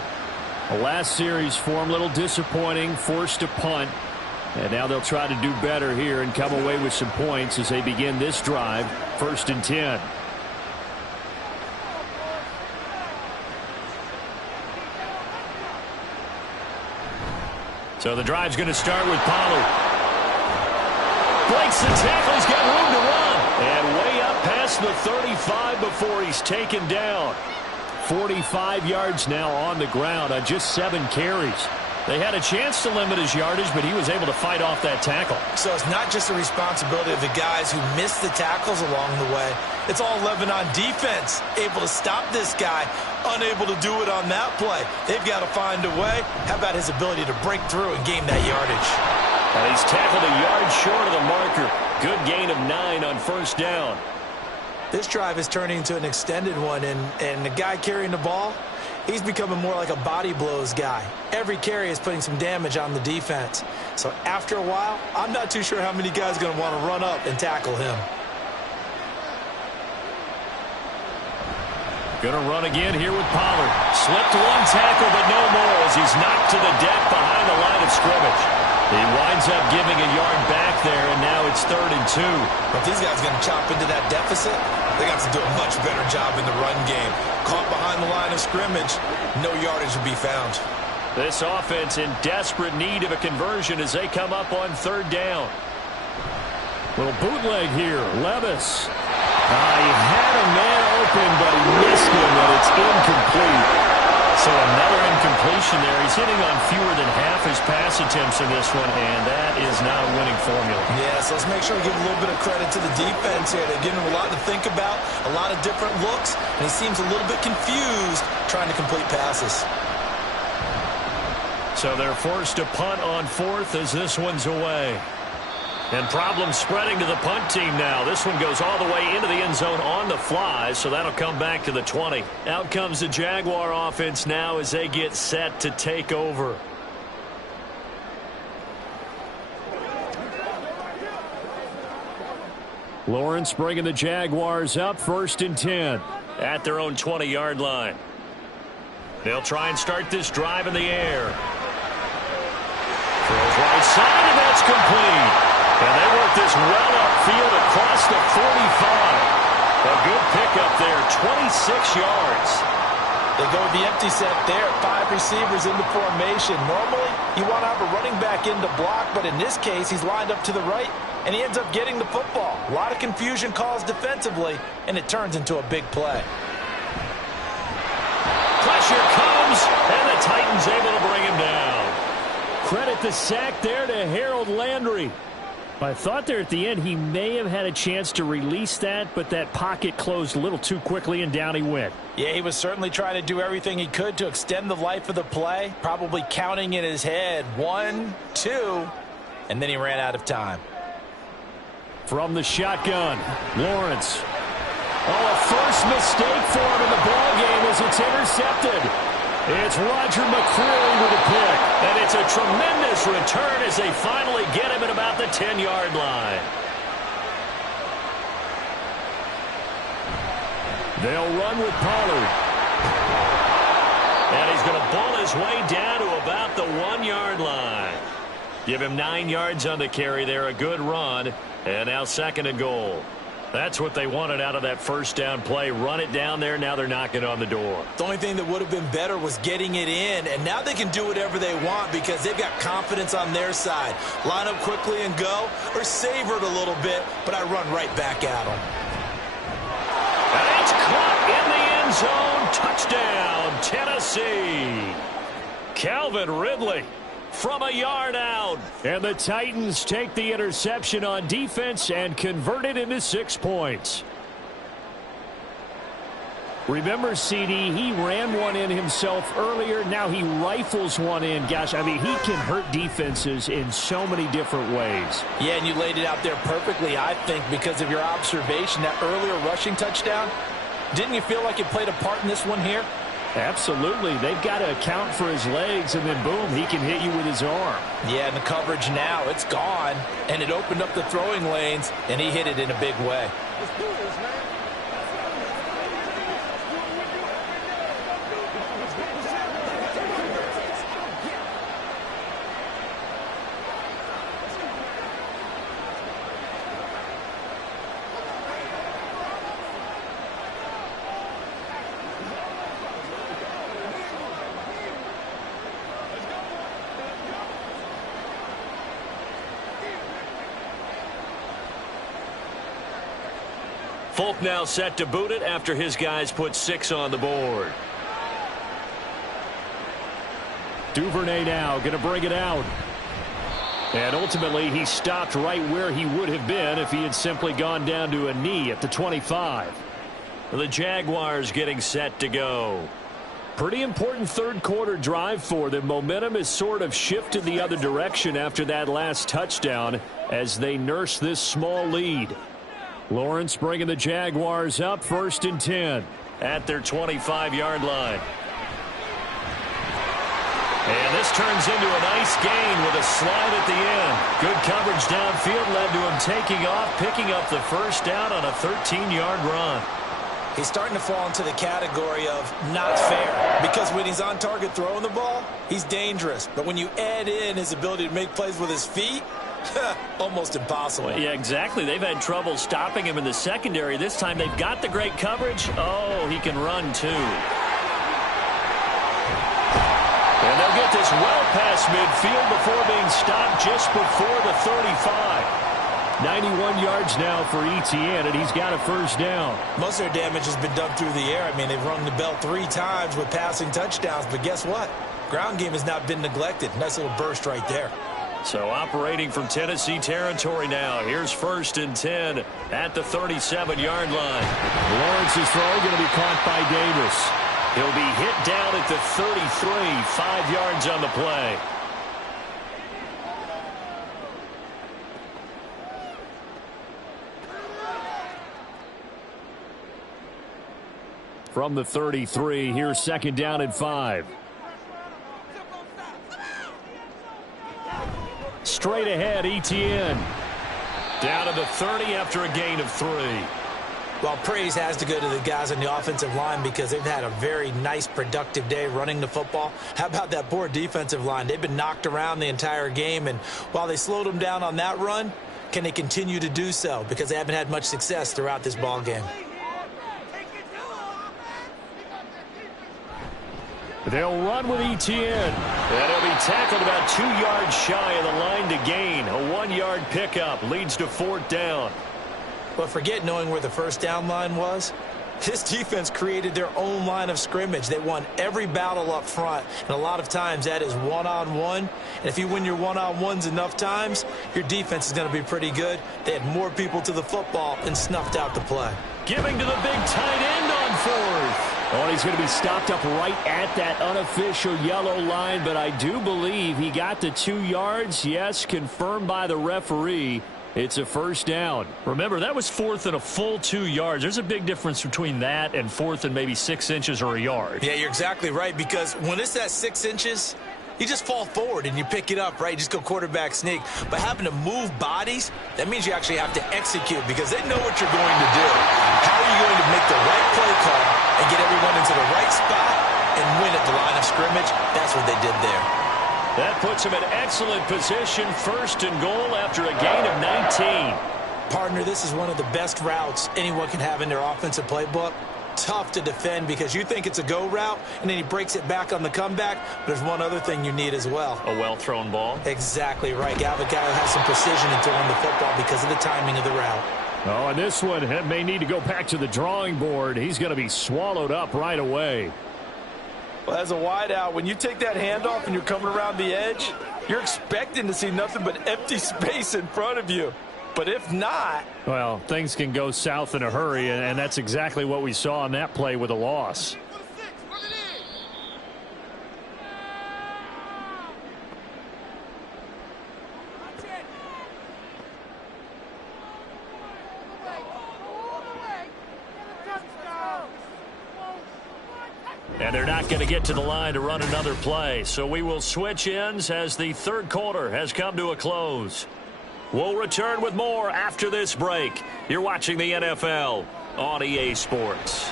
The last series for them, a little disappointing, forced to punt. And now they'll try to do better here and come away with some points as they begin this drive, 1st and 10. So the drive's going to start with Pollard. Breaks the tackle. He's got room to run. And way up past the 35 before he's taken down. 45 yards now on the ground on just 7 carries. They had a chance to limit his yardage, but he was able to fight off that tackle. So it's not just the responsibility of the guys who missed the tackles along the way. It's all 11 on defense, able to stop this guy, unable to do it on that play. They've got to find a way. How about his ability to break through and gain that yardage? And he's tackled a yard short of the marker. Good gain of 9 on 1st down. This drive is turning into an extended one, and the guy carrying the ball, he's becoming more like a body blows guy. Every carry is putting some damage on the defense. So after a while, I'm not too sure how many guys are going to want to run up and tackle him. Going to run again here with Pollard. Slipped one tackle, but no more as he's knocked to the deck behind the line of scrimmage. He winds up giving a yard back there, and now it's 3rd and 2. But these guys are going to chop into that deficit. They got to do a much better job in the run game. Caught behind the line of scrimmage, no yardage to be found. This offense in desperate need of a conversion as they come up on 3rd down. Little bootleg here. Levis. He had a man open, but he missed him, and it's incomplete. So another incompletion there. He's hitting on fewer than half his pass attempts in this one, and that is not a winning formula. Yes, let's make sure we give a little bit of credit to the defense here. They're giving him a lot to think about, a lot of different looks, and he seems a little bit confused trying to complete passes. So they're forced to punt on 4th as this one's away. And problems spreading to the punt team now. This one goes all the way into the end zone on the fly, so that'll come back to the 20. Out comes the Jaguar offense now as they get set to take over. Lawrence bringing the Jaguars up, 1st and 10 at their own 20-yard line. They'll try and start this drive in the air. Throws right side, and that's complete. And they work this well upfield across the 45. A good pickup there, 26 yards. They go with the empty set there, 5 receivers in the formation. Normally, you want to have a running back in to block, but in this case, he's lined up to the right, and he ends up getting the football. A lot of confusion caused defensively, and it turns into a big play. Pressure comes, and the Titans able to bring him down. Credit the sack there to Harold Landry. I thought there at the end he may have had a chance to release that, but that pocket closed a little too quickly, and down he went. Yeah, he was certainly trying to do everything he could to extend the life of the play, probably counting in his head 1, 2, and then he ran out of time. From the shotgun, Lawrence. A first mistake for him in the ballgame as it's intercepted. It's Roger McCreary with a pick, and it's a tremendous return as they finally get him at about the 10-yard line. They'll run with Pollard. And he's going to ball his way down to about the 1-yard line. Give him 9 yards on the carry there, a good run, and now 2nd and goal. That's what they wanted out of that 1st down play. Run it down there. Now they're knocking on the door. The only thing that would have been better was getting it in, and now they can do whatever they want because they've got confidence on their side. Line up quickly and go, or savor it a little bit, but I run right back at them. And it's caught in the end zone. Touchdown, Tennessee. Calvin Ridley from a yard out. And the Titans take the interception on defense and convert it into 6 points. Remember, CD, he ran one in himself earlier. Now he rifles one in. Gosh, I mean, he can hurt defenses in so many different ways. Yeah, and you laid it out there perfectly, I think, because of your observation. That earlier rushing touchdown, didn't you feel like it played a part in this one here? Absolutely. They've got to account for his legs, and then, boom, he can hit you with his arm. Yeah, and the coverage now, it's gone, and it opened up the throwing lanes, and he hit it in a big way. Folk now set to boot it after his guys put 6 on the board. Duvernay now going to bring it out. And ultimately, he stopped right where he would have been if he had simply gone down to a knee at the 25. The Jaguars getting set to go. Pretty important third-quarter drive for them. Momentum has sort of shifted the other direction after that last touchdown as they nurse this small lead. Lawrence bringing the Jaguars up, 1st and 10. At their 25-yard line. And this turns into a nice gain with a slide at the end. Good coverage downfield led to him taking off, picking up the first down on a 13-yard run. He's starting to fall into the category of not fair, because when he's on target throwing the ball, he's dangerous. But when you add in his ability to make plays with his feet, almost impossible. Well, yeah, exactly. They've had trouble stopping him in the secondary. This time they've got the great coverage. Oh, he can run too. And they'll get this well past midfield before being stopped just before the 35. 91 yards now for Etienne, and he's got a first down. Most of their damage has been done through the air. I mean, they've rung the bell 3 times with passing touchdowns, but guess what? Ground game has not been neglected. Nice little burst right there. So operating from Tennessee territory now. Here's 1st and 10 at the 37-yard line. Lawrence's throw going to be caught by Davis. He'll be hit down at the 33, 5 yards on the play. From the 33, here's 2nd down and 5. Straight ahead, Etienne. Down to the 30 after a gain of 3. Well, praise has to go to the guys on the offensive line because they've had a very nice, productive day running the football. How about that poor defensive line? They've been knocked around the entire game, and while they slowed them down on that run, can they continue to do so? Because they haven't had much success throughout this ball game. They'll run with Etienne. And he'll be tackled about 2 yards shy of the line to gain. A 1-yard pickup leads to 4th down. But forget knowing where the first down line was. This defense created their own line of scrimmage. They won every battle up front, and a lot of times that is one-on-one. And if you win your one-on-ones enough times, your defense is going to be pretty good. They had more people to the football and snuffed out the play. Giving to the big tight end on 4th. Oh, and he's going to be stopped up right at that unofficial yellow line, but I do believe he got the 2 yards. Yes, confirmed by the referee. It's a first down. Remember, that was 4th and a full 2 yards. There's a big difference between that and 4th and maybe 6 inches or a yard. Yeah, you're exactly right, because when it's at 6 inches, you just fall forward and you pick it up, right? You just go quarterback sneak. But having to move bodies, that means you actually have to execute because they know what you're going to do. How are you going to make the right play call and get everyone into the right spot and win at the line of scrimmage? That's what they did there. That puts him in excellent position, 1st and goal after a gain of 19. Partner, this is one of the best routes anyone can have in their offensive playbook. Tough to defend because you think it's a go route, and then he breaks it back on the comeback. But there's one other thing you need as well. A well-thrown ball. Exactly right. You have a guy who has some precision in throwing the football because of the timing of the route. Oh, and this one may need to go back to the drawing board. He's going to be swallowed up right away. Well, as a wideout, when you take that handoff and you're coming around the edge, you're expecting to see nothing but empty space in front of you. But if not... well, things can go south in a hurry, and that's exactly what we saw on that play with a loss. And they're not going to get to the line to run another play. So we will switch ends as the third quarter has come to a close. We'll return with more after this break. You're watching the NFL on EA Sports.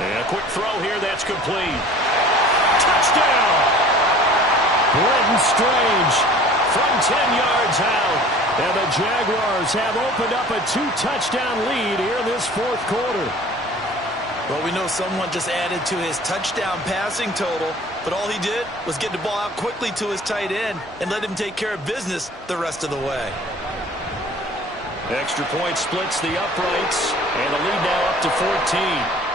And a quick throw here that's complete. Touchdown! Brenton Strange from 10 yards out. And the Jaguars have opened up a 2-touchdown lead here in this fourth quarter. Well, we know someone just added to his touchdown passing total, but all he did was get the ball out quickly to his tight end and let him take care of business the rest of the way. Extra point splits the uprights, and the lead now up to 14.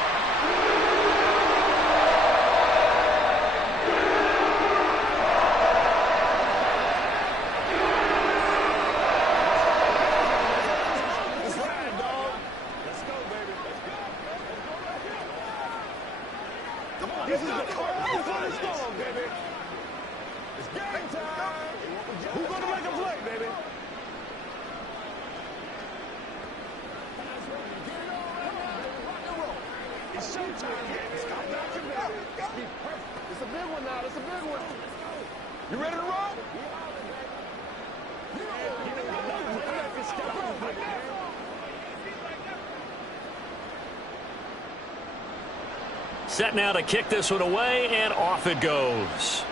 Set now to kick this one away, and off it goes.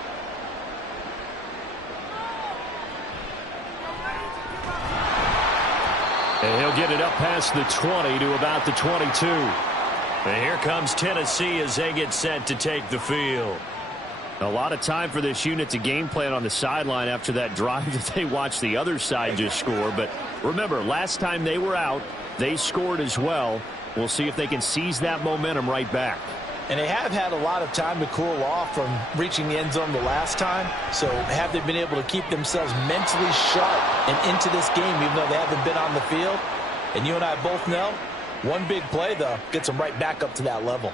And he'll get it up past the 20 to about the 22. And here comes Tennessee as they get set to take the field. A lot of time for this unit to game plan on the sideline after that drive that they watched the other side just score. But remember, last time they were out, they scored as well. We'll see if they can seize that momentum right back. And they have had a lot of time to cool off from reaching the end zone the last time. So have they been able to keep themselves mentally sharp and into this game even though they haven't been on the field? And you and I both know, one big play, though, gets them right back up to that level.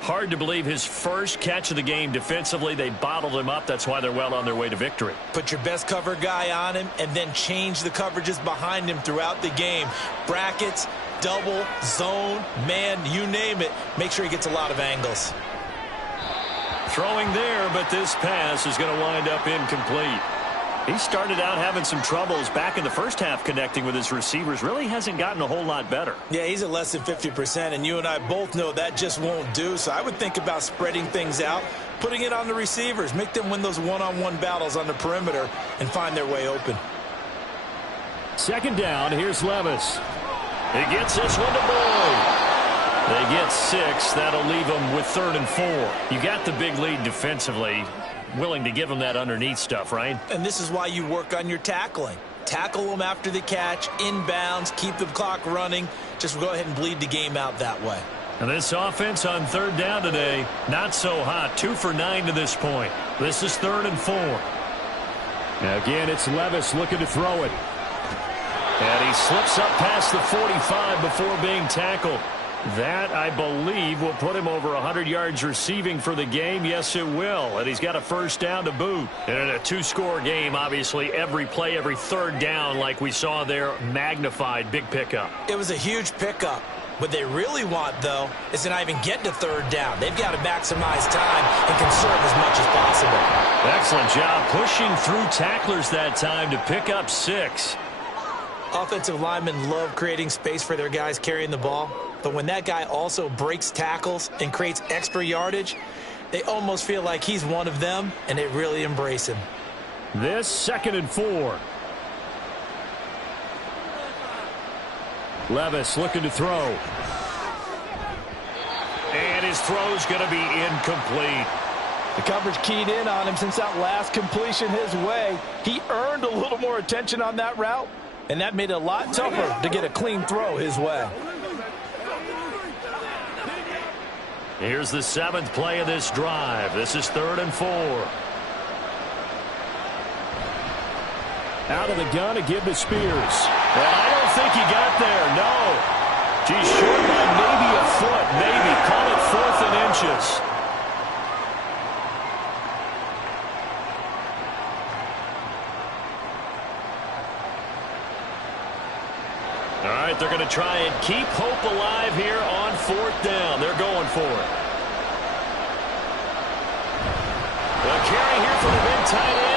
Hard to believe his first catch of the game defensively. They bottled him up. That's why they're well on their way to victory. Put your best cover guy on him and then change the coverages behind him throughout the game. Brackets, double, zone, man, you name it. Make sure he gets a lot of angles. Throwing there, but this pass is going to wind up incomplete. He started out having some troubles back in the first half connecting with his receivers. Really hasn't gotten a whole lot better. Yeah, he's at less than 50%, and you and I both know that just won't do. So I would think about spreading things out, putting it on the receivers, make them win those one-on-one battles on the perimeter and find their way open. Second down, here's Levis. He gets this one to Boyd. They get 6. That'll leave them with 3rd and 4. You got the big lead defensively. Willing to give them that underneath stuff, right? And this is why you work on your tackling. Tackle them after the catch, inbounds, keep the clock running. Just go ahead and bleed the game out that way. And this offense on 3rd down today, not so hot. 2 for 9 to this point. This is 3rd and 4. Now again, it's Levis looking to throw it. And he slips up past the 45 before being tackled. That, I believe, will put him over 100 yards receiving for the game. Yes, it will. And he's got a first down to boot. And in a 2-score game, obviously, every play, every 3rd down, like we saw there, magnified. Big pickup. It was a huge pickup. What they really want, though, is to not even get to 3rd down. They've got to maximize time and conserve as much as possible. Excellent job pushing through tacklers that time to pick up 6. Offensive linemen love creating space for their guys carrying the ball. But when that guy also breaks tackles and creates extra yardage, they almost feel like he's one of them, and they really embrace him. This 2nd and 4. Levis looking to throw. And his throw's going to be incomplete. The coverage keyed in on him since that last completion his way. He earned a little more attention on that route, and that made it a lot tougher to get a clean throw his way. Here's the 7th play of this drive. This is 3rd and 4. Out of the gun to give to Spears. And I don't think he got there, no. He's short by maybe a foot, maybe. Call it 4th and inches. All right, they're going to try and keep hope alive here on 4th down. They're going for it. A carry here for the big tight end.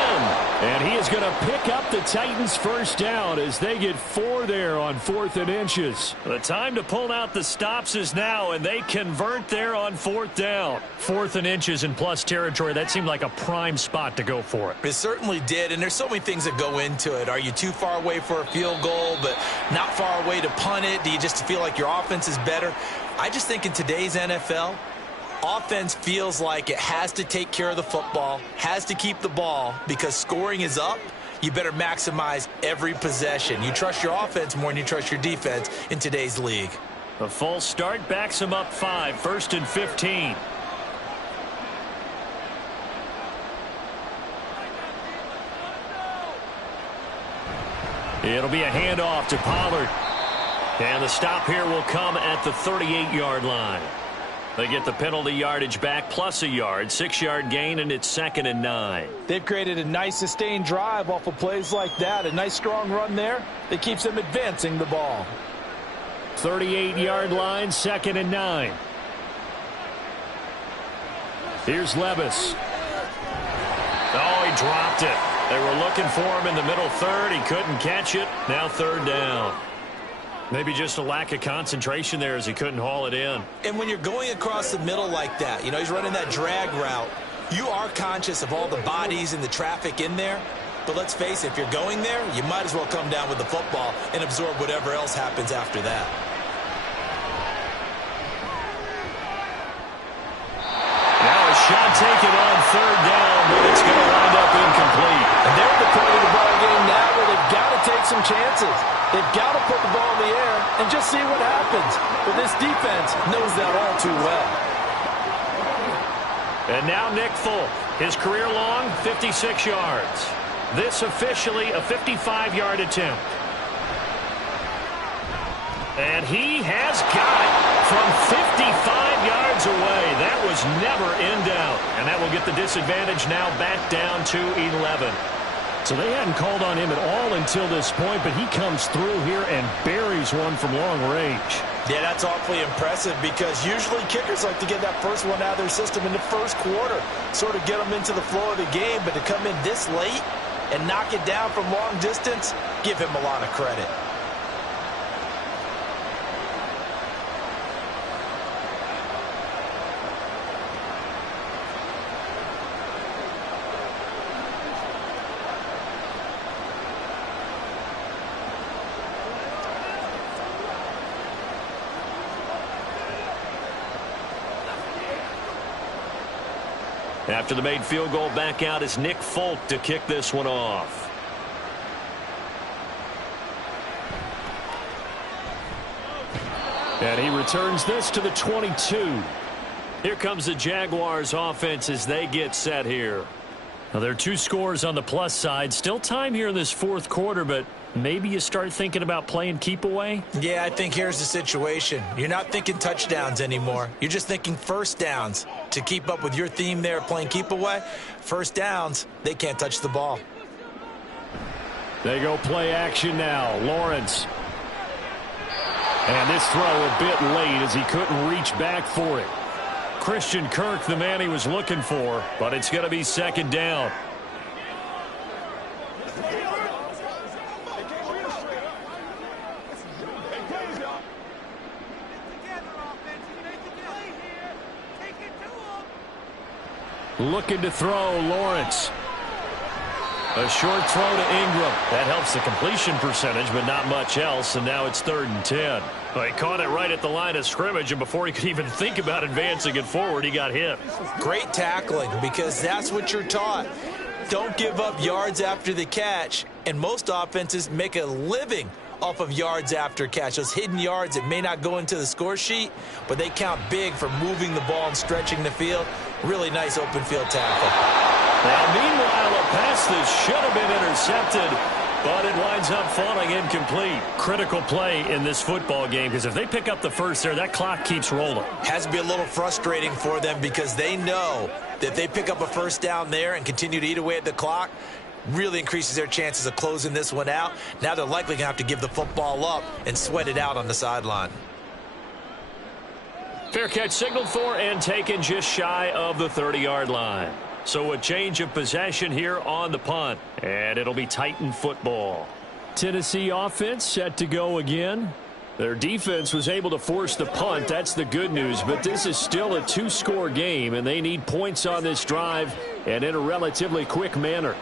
And he is going to pick up the Titans' first down as they get 4 there on 4th and inches. The time to pull out the stops is now, and they convert there on 4th down. 4th and inches in plus territory. That seemed like a prime spot to go for it. It certainly did, and there's so many things that go into it. Are you too far away for a field goal, but not far away to punt it? Do you just feel like your offense is better? I just think in today's NFL, offense feels like it has to take care of the football, has to keep the ball because scoring is up, you better maximize every possession. You trust your offense more than you trust your defense in today's league. The false start backs him up 5, 1st and 15. It'll be a handoff to Pollard. And the stop here will come at the 38-yard line. They get the penalty yardage back plus a yard, 6-yard gain, and it's 2nd and 9. They've created a nice sustained drive off of plays like that. A nice strong run there that keeps them advancing the ball. 38-yard line, 2nd and 9. Here's Levis. Oh, he dropped it. They were looking for him in the middle third. He couldn't catch it. Now 3rd down. Maybe just a lack of concentration there as he couldn't haul it in. And when you're going across the middle like that, you know, he's running that drag route, you are conscious of all the bodies and the traffic in there. But let's face it, if you're going there, you might as well come down with the football and absorb whatever else happens after that. Now a shot taken on 3rd down, but it's going to wind up incomplete. And they're at the point of the ball game now where they've got to take some chances. They've got to put the ball in the air and just see what happens. But this defense knows that all too well. And now Nick Folk, his career long, 56 yards. This officially a 55-yard attempt. And he has got it from 55 yards away. That was never in doubt. And that will get the disadvantage now back down to 11. So they hadn't called on him at all until this point, but he comes through here and buries one from long range. Yeah, that's awfully impressive because usually kickers like to get that first one out of their system in the first quarter, sort of get them into the flow of the game, but to come in this late and knock it down from long distance, give him a lot of credit. After the made field goal, back out is Nick Folk to kick this one off. And he returns this to the 22. Here comes the Jaguars offense as they get set here. Now, there are 2 scores on the plus side. Still time here in this 4th quarter, but maybe you start thinking about playing keep away? Yeah, I think here's the situation. You're not thinking touchdowns anymore. You're just thinking first downs. To keep up with your theme there, playing keep away, first downs, they can't touch the ball. They go play action now. Lawrence. And this throw a bit late as he couldn't reach back for it. Christian Kirk, the man he was looking for, but it's going to be 2nd down. Looking to throw, Lawrence. A short throw to Ingram. That helps the completion percentage, but not much else, and now it's 3rd and 10. Well, he caught it right at the line of scrimmage, and before he could even think about advancing it forward, he got hit. Great tackling, because that's what you're taught. Don't give up yards after the catch, and most offenses make a living off of yards after catch. Those hidden yards that may not go into the score sheet, but they count big for moving the ball and stretching the field. Really nice open field tackle. Now, meanwhile, a pass that should have been intercepted, but it winds up falling incomplete. Critical play in this football game, because if they pick up the first there, that clock keeps rolling. Has to be a little frustrating for them because they know that if they pick up a first down there and continue to eat away at the clock, really increases their chances of closing this one out. Now they're likely going to have to give the football up and sweat it out on the sideline. Fair catch signaled for and taken just shy of the 30-yard line. So a change of possession here on the punt, and it'll be Titan football. Tennessee offense set to go again. Their defense was able to force the punt. That's the good news, but this is still a 2-score game, and they need points on this drive and in a relatively quick manner.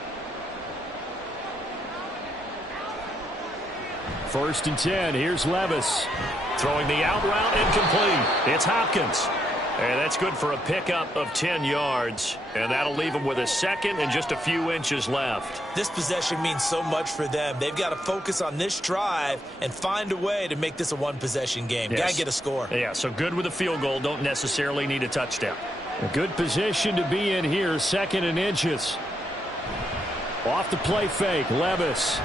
1st and 10. Here's Levis. Throwing the out route incomplete. It's Hopkins. And that's good for a pickup of 10 yards. And that'll leave them with a second and just a few inches left. This possession means so much for them. They've got to focus on this drive and find a way to make this a one-possession game. Yes. Got to get a score. Yeah, so good with a field goal. Don't necessarily need a touchdown. A good position to be in here, second and inches. Off the play fake, Levis.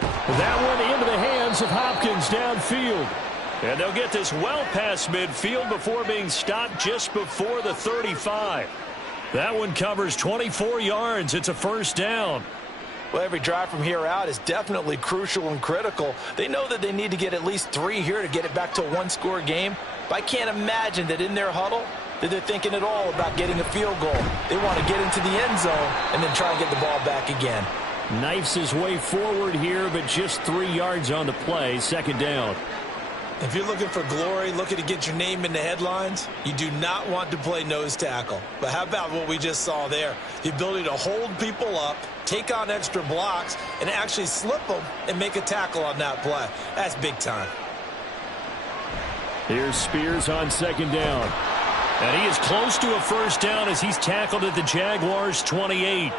That one into the hands of Hopkins downfield. And they'll get this well past midfield before being stopped just before the 35. That one covers 24 yards. It's a first down. Well, every drive from here out is definitely crucial and critical. They know that they need to get at least 3 here to get it back to a one-score game. But I can't imagine that in their huddle that they're thinking at all about getting a field goal. They want to get into the end zone and then try and get the ball back again. Knifes his way forward here, but just 3 yards on the play. Second down. If you're looking for glory, looking to get your name in the headlines, you do not want to play nose tackle. But how about what we just saw there? The ability to hold people up, take on extra blocks, and actually slip them and make a tackle on that play. That's big time. Here's Spears on second down. And he is close to a first down as he's tackled at the Jaguars' 28.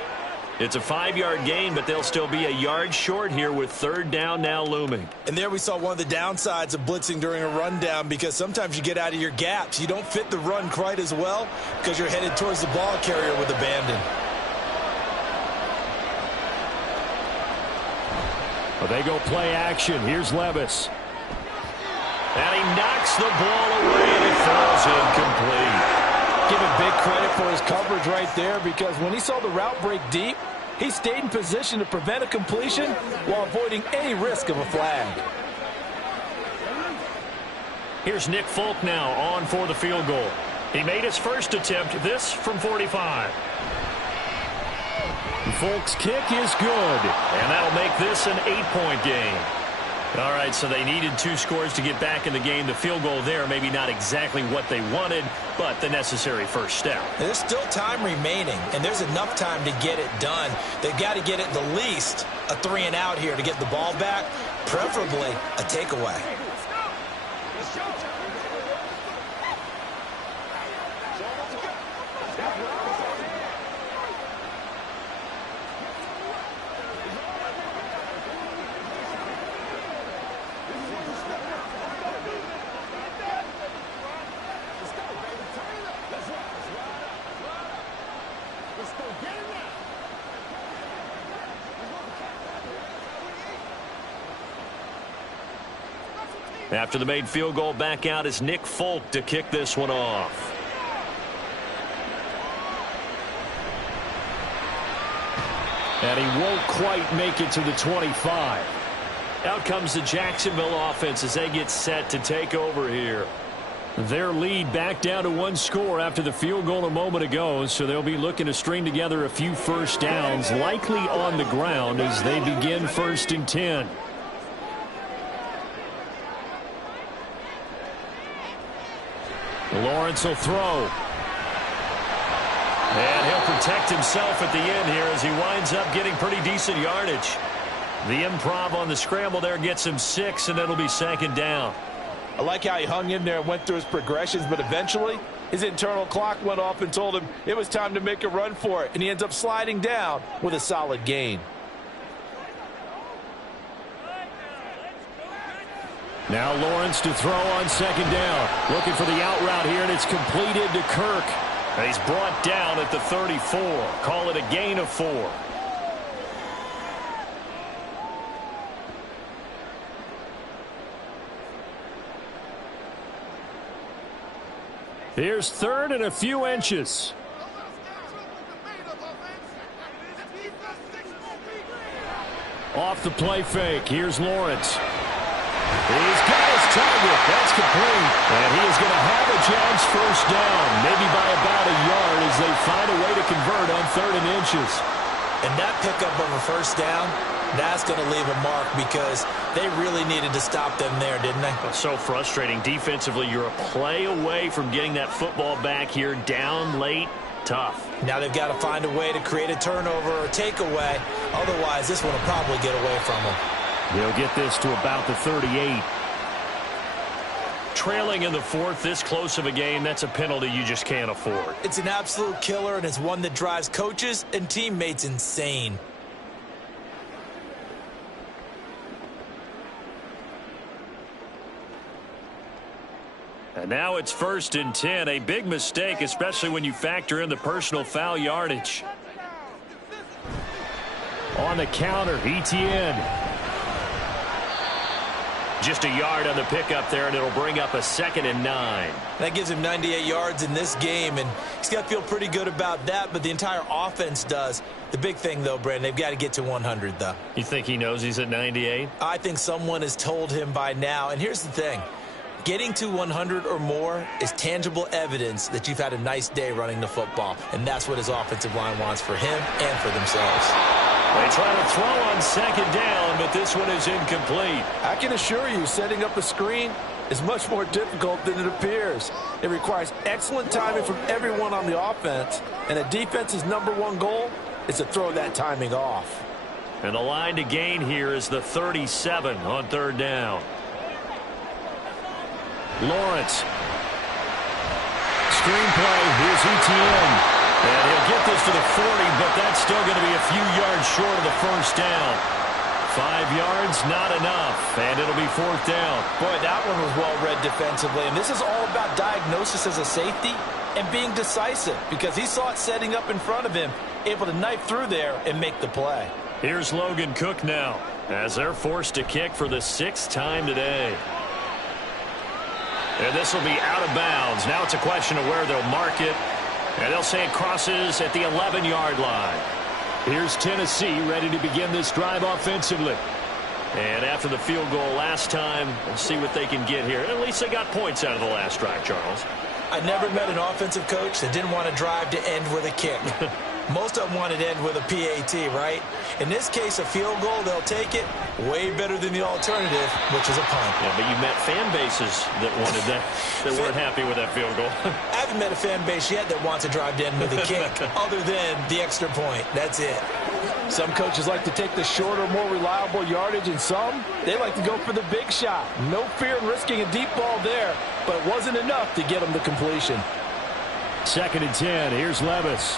It's a 5-yard gain, but they'll still be a yard short here with third down now looming. And there we saw one of the downsides of blitzing during a rundown, because sometimes you get out of your gaps. You don't fit the run quite as well because you're headed towards the ball carrier with abandon. Well, they go play action. Here's Levis. And he knocks the ball away, and it falls incomplete. Give him big credit for his coverage right there, because when he saw the route break deep, he stayed in position to prevent a completion while avoiding any risk of a flag. Here's Nick Folk now on for the field goal. He made his first attempt, this from 45. Folk's kick is good. And that'll make this an 8-point game. All right, so they needed 2 scores to get back in the game. The field goal there, maybe not exactly what they wanted, but the necessary first step. There's still time remaining, and there's enough time to get it done. They've got to get it the least a 3-and-out here to get the ball back, preferably a takeaway. After the made field goal, back out is Nick Folk to kick this one off. And he won't quite make it to the 25. Out comes the Jacksonville offense as they get set to take over here. Their lead back down to 1 score after the field goal a moment ago, so they'll be looking to string together a few first downs, likely on the ground as they begin 1st and 10. Lawrence will throw. And he'll protect himself at the end here as he winds up getting pretty decent yardage. The improv on the scramble there gets him 6, and it'll be 2nd down. I like how he hung in there and went through his progressions, but eventually his internal clock went off and told him it was time to make a run for it, and he ends up sliding down with a solid gain. Now Lawrence to throw on 2nd down. Looking for the out route here, and it's completed to Kirk. And he's brought down at the 34. Call it a gain of 4. Here's 3rd and a few inches. Off the play fake. Here's Lawrence. He's got his target. That's complete. And he is going to have a JAGS first down, maybe by about a yard as they find a way to convert on 3rd and inches. And that pickup of a first down, that's going to leave a mark because they really needed to stop them there, didn't they? That's so frustrating. Defensively, you're a play away from getting that football back here, down late. Tough. Now they've got to find a way to create a turnover or takeaway. Otherwise, this one will probably get away from them. They'll get this to about the 38. trailing in the fourth, this close of a game, that's a penalty you just can't afford. It's an absolute killer, and it's one that drives coaches and teammates insane. And now it's 1st and 10. A big mistake, especially when you factor in the personal foul yardage. On the counter, ETN. Just a yard on the pickup there, and it'll bring up a 2nd and 9. That gives him 98 yards in this game, and he's got to feel pretty good about that, but the entire offense does. The big thing, though, Brandon, they've got to get to 100, though. You think he knows he's at 98? I think someone has told him by now, and here's the thing. Getting to 100 or more is tangible evidence that you've had a nice day running the football, and that's what his offensive line wants for him and for themselves. They try to throw on 2nd down, but this one is incomplete. I can assure you, setting up a screen is much more difficult than it appears. It requires excellent timing from everyone on the offense, and a defense's #1 goal is to throw that timing off. And the line to gain here is the 37 on 3rd down. Lawrence. Screenplay, here's ETN. And he'll get this to the 40, but that's still going to be a few yards short of the 1st down. 5 yards, not enough, and it'll be 4th down. Boy, that one was well read defensively, and this is all about diagnosis as a safety and being decisive, because he saw it setting up in front of him, able to knife through there and make the play. Here's Logan Cook now, as they're forced to kick for the 6th time today. And this will be out of bounds. Now it's a question of where they'll mark it. And they'll say it crosses at the 11-yard line. Here's Tennessee ready to begin this drive offensively. And after the field goal last time, we'll see what they can get here. At least they got points out of the last drive, Charles. I never met an offensive coach that didn't want to drive to end with a kick. Most of them wanted to end with a PAT, right? In this case, a field goal, they'll take it way better than the alternative, which is a punt. Yeah, but you met fan bases that wanted that, that weren't happy with that field goal. I haven't met a fan base yet that wants to drive to end with a kick, other than the extra point. That's it. Some coaches like to take the shorter, more reliable yardage, and some, they like to go for the big shot. No fear in risking a deep ball there, but it wasn't enough to get them to completion. 2nd and 10. Here's Levis.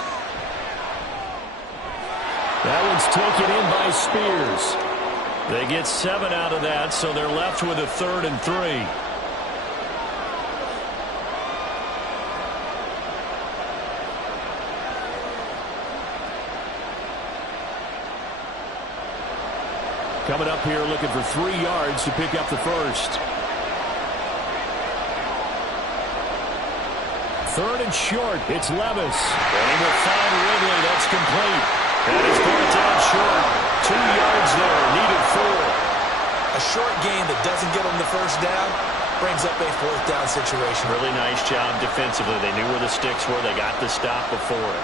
That one's taken in by Spears. They get 7 out of that, so they're left with a 3rd and 3. Coming up here looking for 3 yards to pick up the 1st. 3rd and short. It's Levis. And he will find Ridley. That's complete. That is brought down short. 2 yards there. Needed 4. A short gain that doesn't get them the 1st down brings up a 4th down situation. Really nice job defensively. They knew where the sticks were. They got the stop before it.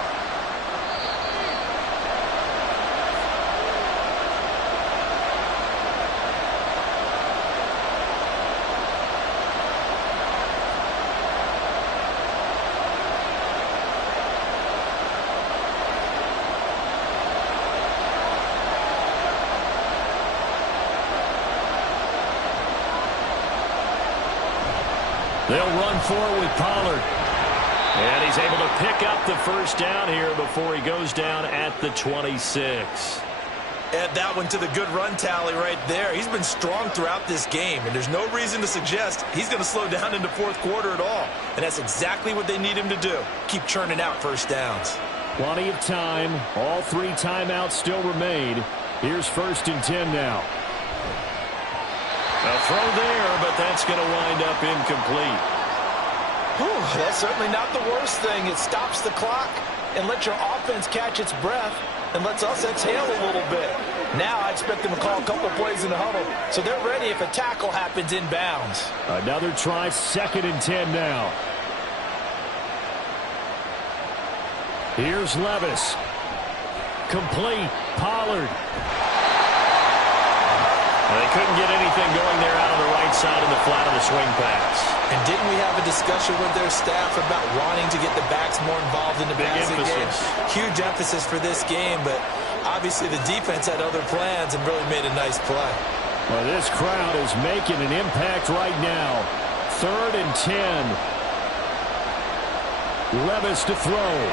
They'll run forward with Pollard. And he's able to pick up the 1st down here before he goes down at the 26. Add that one to the good run tally right there. He's been strong throughout this game, and there's no reason to suggest he's going to slow down in the 4th quarter at all. And that's exactly what they need him to do. Keep churning out 1st downs. Plenty of time. All 3 timeouts still remain. Here's 1st and 10 now. A throw there, but that's going to wind up incomplete. Whew, that's certainly not the worst thing. It stops the clock and lets your offense catch its breath and lets us exhale a little bit. Now I expect them to call a couple plays in the huddle, so they're ready if a tackle happens inbounds. Another try, 2nd and 10 now. Here's Levis. Complete. Pollard. They couldn't get anything going there out on the right side of the flat of the swing pass. And didn't we have a discussion with their staff about wanting to get the backs more involved in the passing game? Huge emphasis for this game, but obviously the defense had other plans and really made a nice play. Well, this crowd is making an impact right now. 3rd and 10. Levis to throw.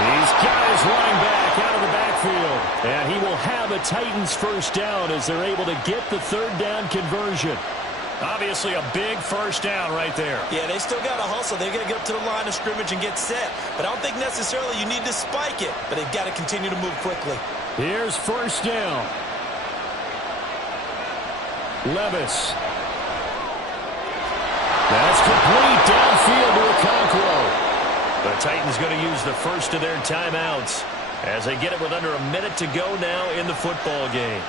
He's got his running back out of the backfield. And he will have a Titans first down as they're able to get the 3rd down conversion. Obviously a big first down right there. Yeah, they still got to hustle. They've got to get up to the line of scrimmage and get set. But I don't think necessarily you need to spike it. But they've got to continue to move quickly. Here's first down. Levis. That's complete downfield to Okonkwo. The Titans going to use the first of their timeouts as they get it with under a minute to go now in the football game.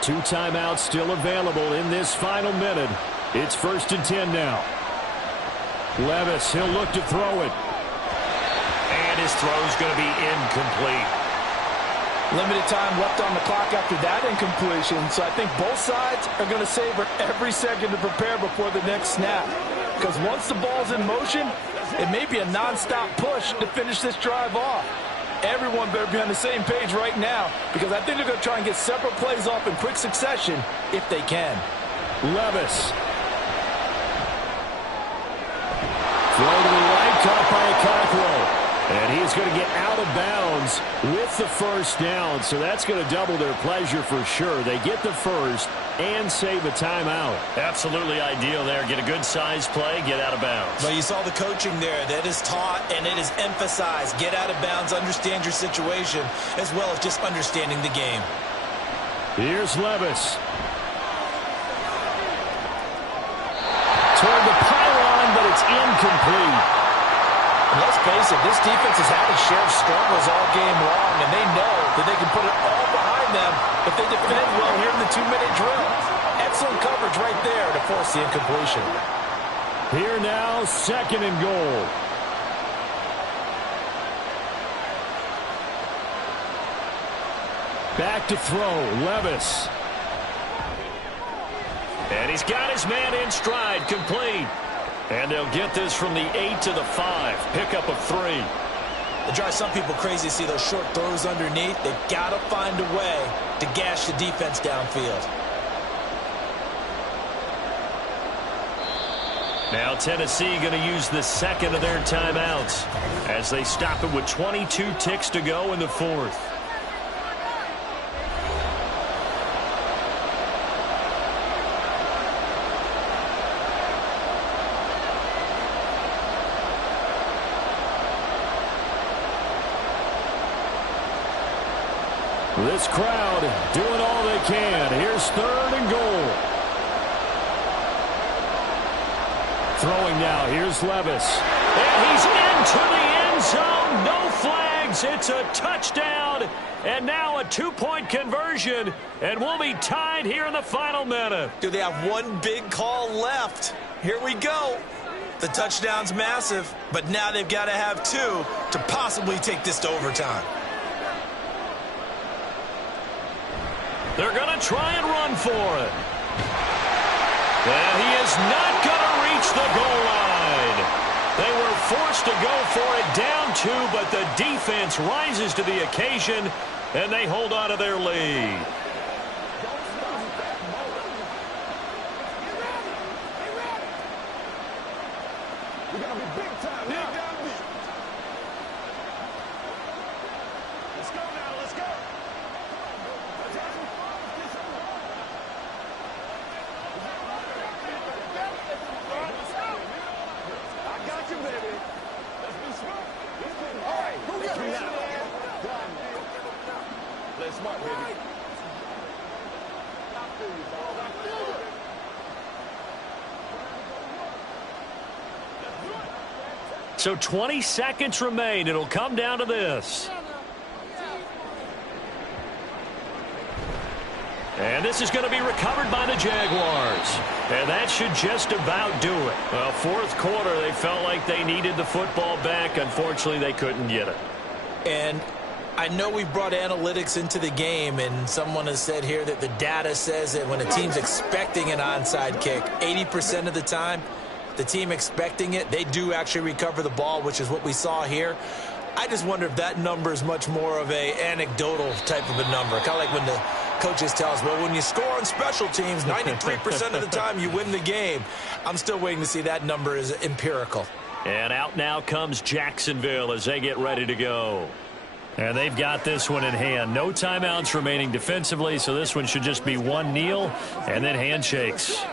Two timeouts still available in this final minute. It's 1st and 10 now. Levis, he'll look to throw it. And his throw's going to be incomplete. Limited time left on the clock after that incompletion, so I think both sides are going to savor every second to prepare before the next snap. Because once the ball's in motion, it may be a nonstop push to finish this drive off. Everyone better be on the same page right now, because I think they're going to try and get several plays off in quick succession if they can. Levis. Throw to the right, caught by Okonkwo. And he's going to get out of bounds with the first down, so that's going to double their pleasure for sure. They get the first and save a timeout. Absolutely ideal there. Get a good size play, get out of bounds. Well, you saw the coaching there. That is taught and it is emphasized. Get out of bounds, understand your situation, as well as just understanding the game. Here's Levis. Toward the pylon, but it's incomplete. And let's face it, this defense has had its share of struggles all game long, and they know that they can put it all behind them if they defend well here in the 2-minute drill. Excellent coverage right there to force the incompletion. Here now, 2nd and goal. Back to throw, Levis. And he's got his man in stride, complete. And they'll get this from the 8 to the 5. Pickup of 3. It drives some people crazy to see those short throws underneath. They've got to find a way to gash the defense downfield. Now Tennessee going to use the 2nd of their timeouts as they stop it with 22 ticks to go in the 4th. This crowd doing all they can. Here's 3rd and goal. Throwing now. Here's Levis. And he's into the end zone. No flags. It's a touchdown. And now a 2-point conversion. And we'll be tied here in the final minute. Do they have one big call left? Here we go. The touchdown's massive, but now they've got to have 2 to possibly take this to overtime. They're going to try and run for it. And he is not going to reach the goal line. They were forced to go for it down 2, but the defense rises to the occasion, and they hold on to their lead. So 20 seconds remain. It'll come down to this. And this is going to be recovered by the Jaguars. And that should just about do it. Well, 4th quarter, they felt like they needed the football back. Unfortunately, they couldn't get it. And I know we brought analytics into the game, and someone has said here that the data says that when a team's expecting an onside kick, 80% of the time, the team expecting it, they do actually recover the ball, which is what we saw here. I just wonder if that number is much more of a anecdotal type of a number. Kind of like when the coaches tell us, well, when you score on special teams, 93% of the time you win the game. I'm still waiting to see that number is empirical. And out now comes Jacksonville as they get ready to go. And they've got this one in hand. No timeouts remaining defensively, so this one should just be one kneel and then handshakes.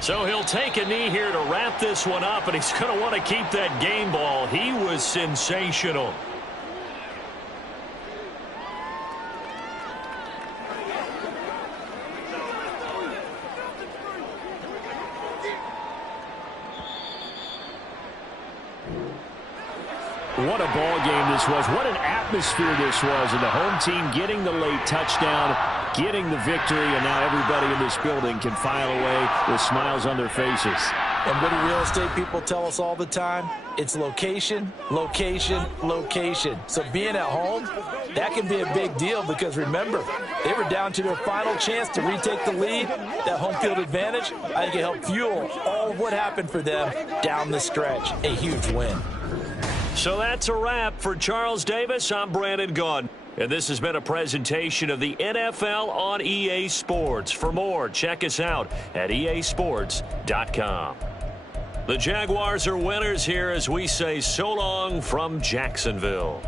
So he'll take a knee here to wrap this one up, and he's going to want to keep that game ball. He was sensational. What a ball game this was. What an atmosphere this was. And the home team getting the late touchdown, getting the victory, and now everybody in this building can file away with smiles on their faces. And what do real estate people tell us all the time? It's location, location, location. So being at home, that can be a big deal because, remember, they were down to their final chance to retake the lead. That home field advantage, I think it helped fuel all of what happened for them down the stretch. A huge win. So that's a wrap for Charles Davis. I'm Brandon Gaudin. And this has been a presentation of the NFL on EA Sports. For more, check us out at easports.com. The Jaguars are winners here as we say so long from Jacksonville.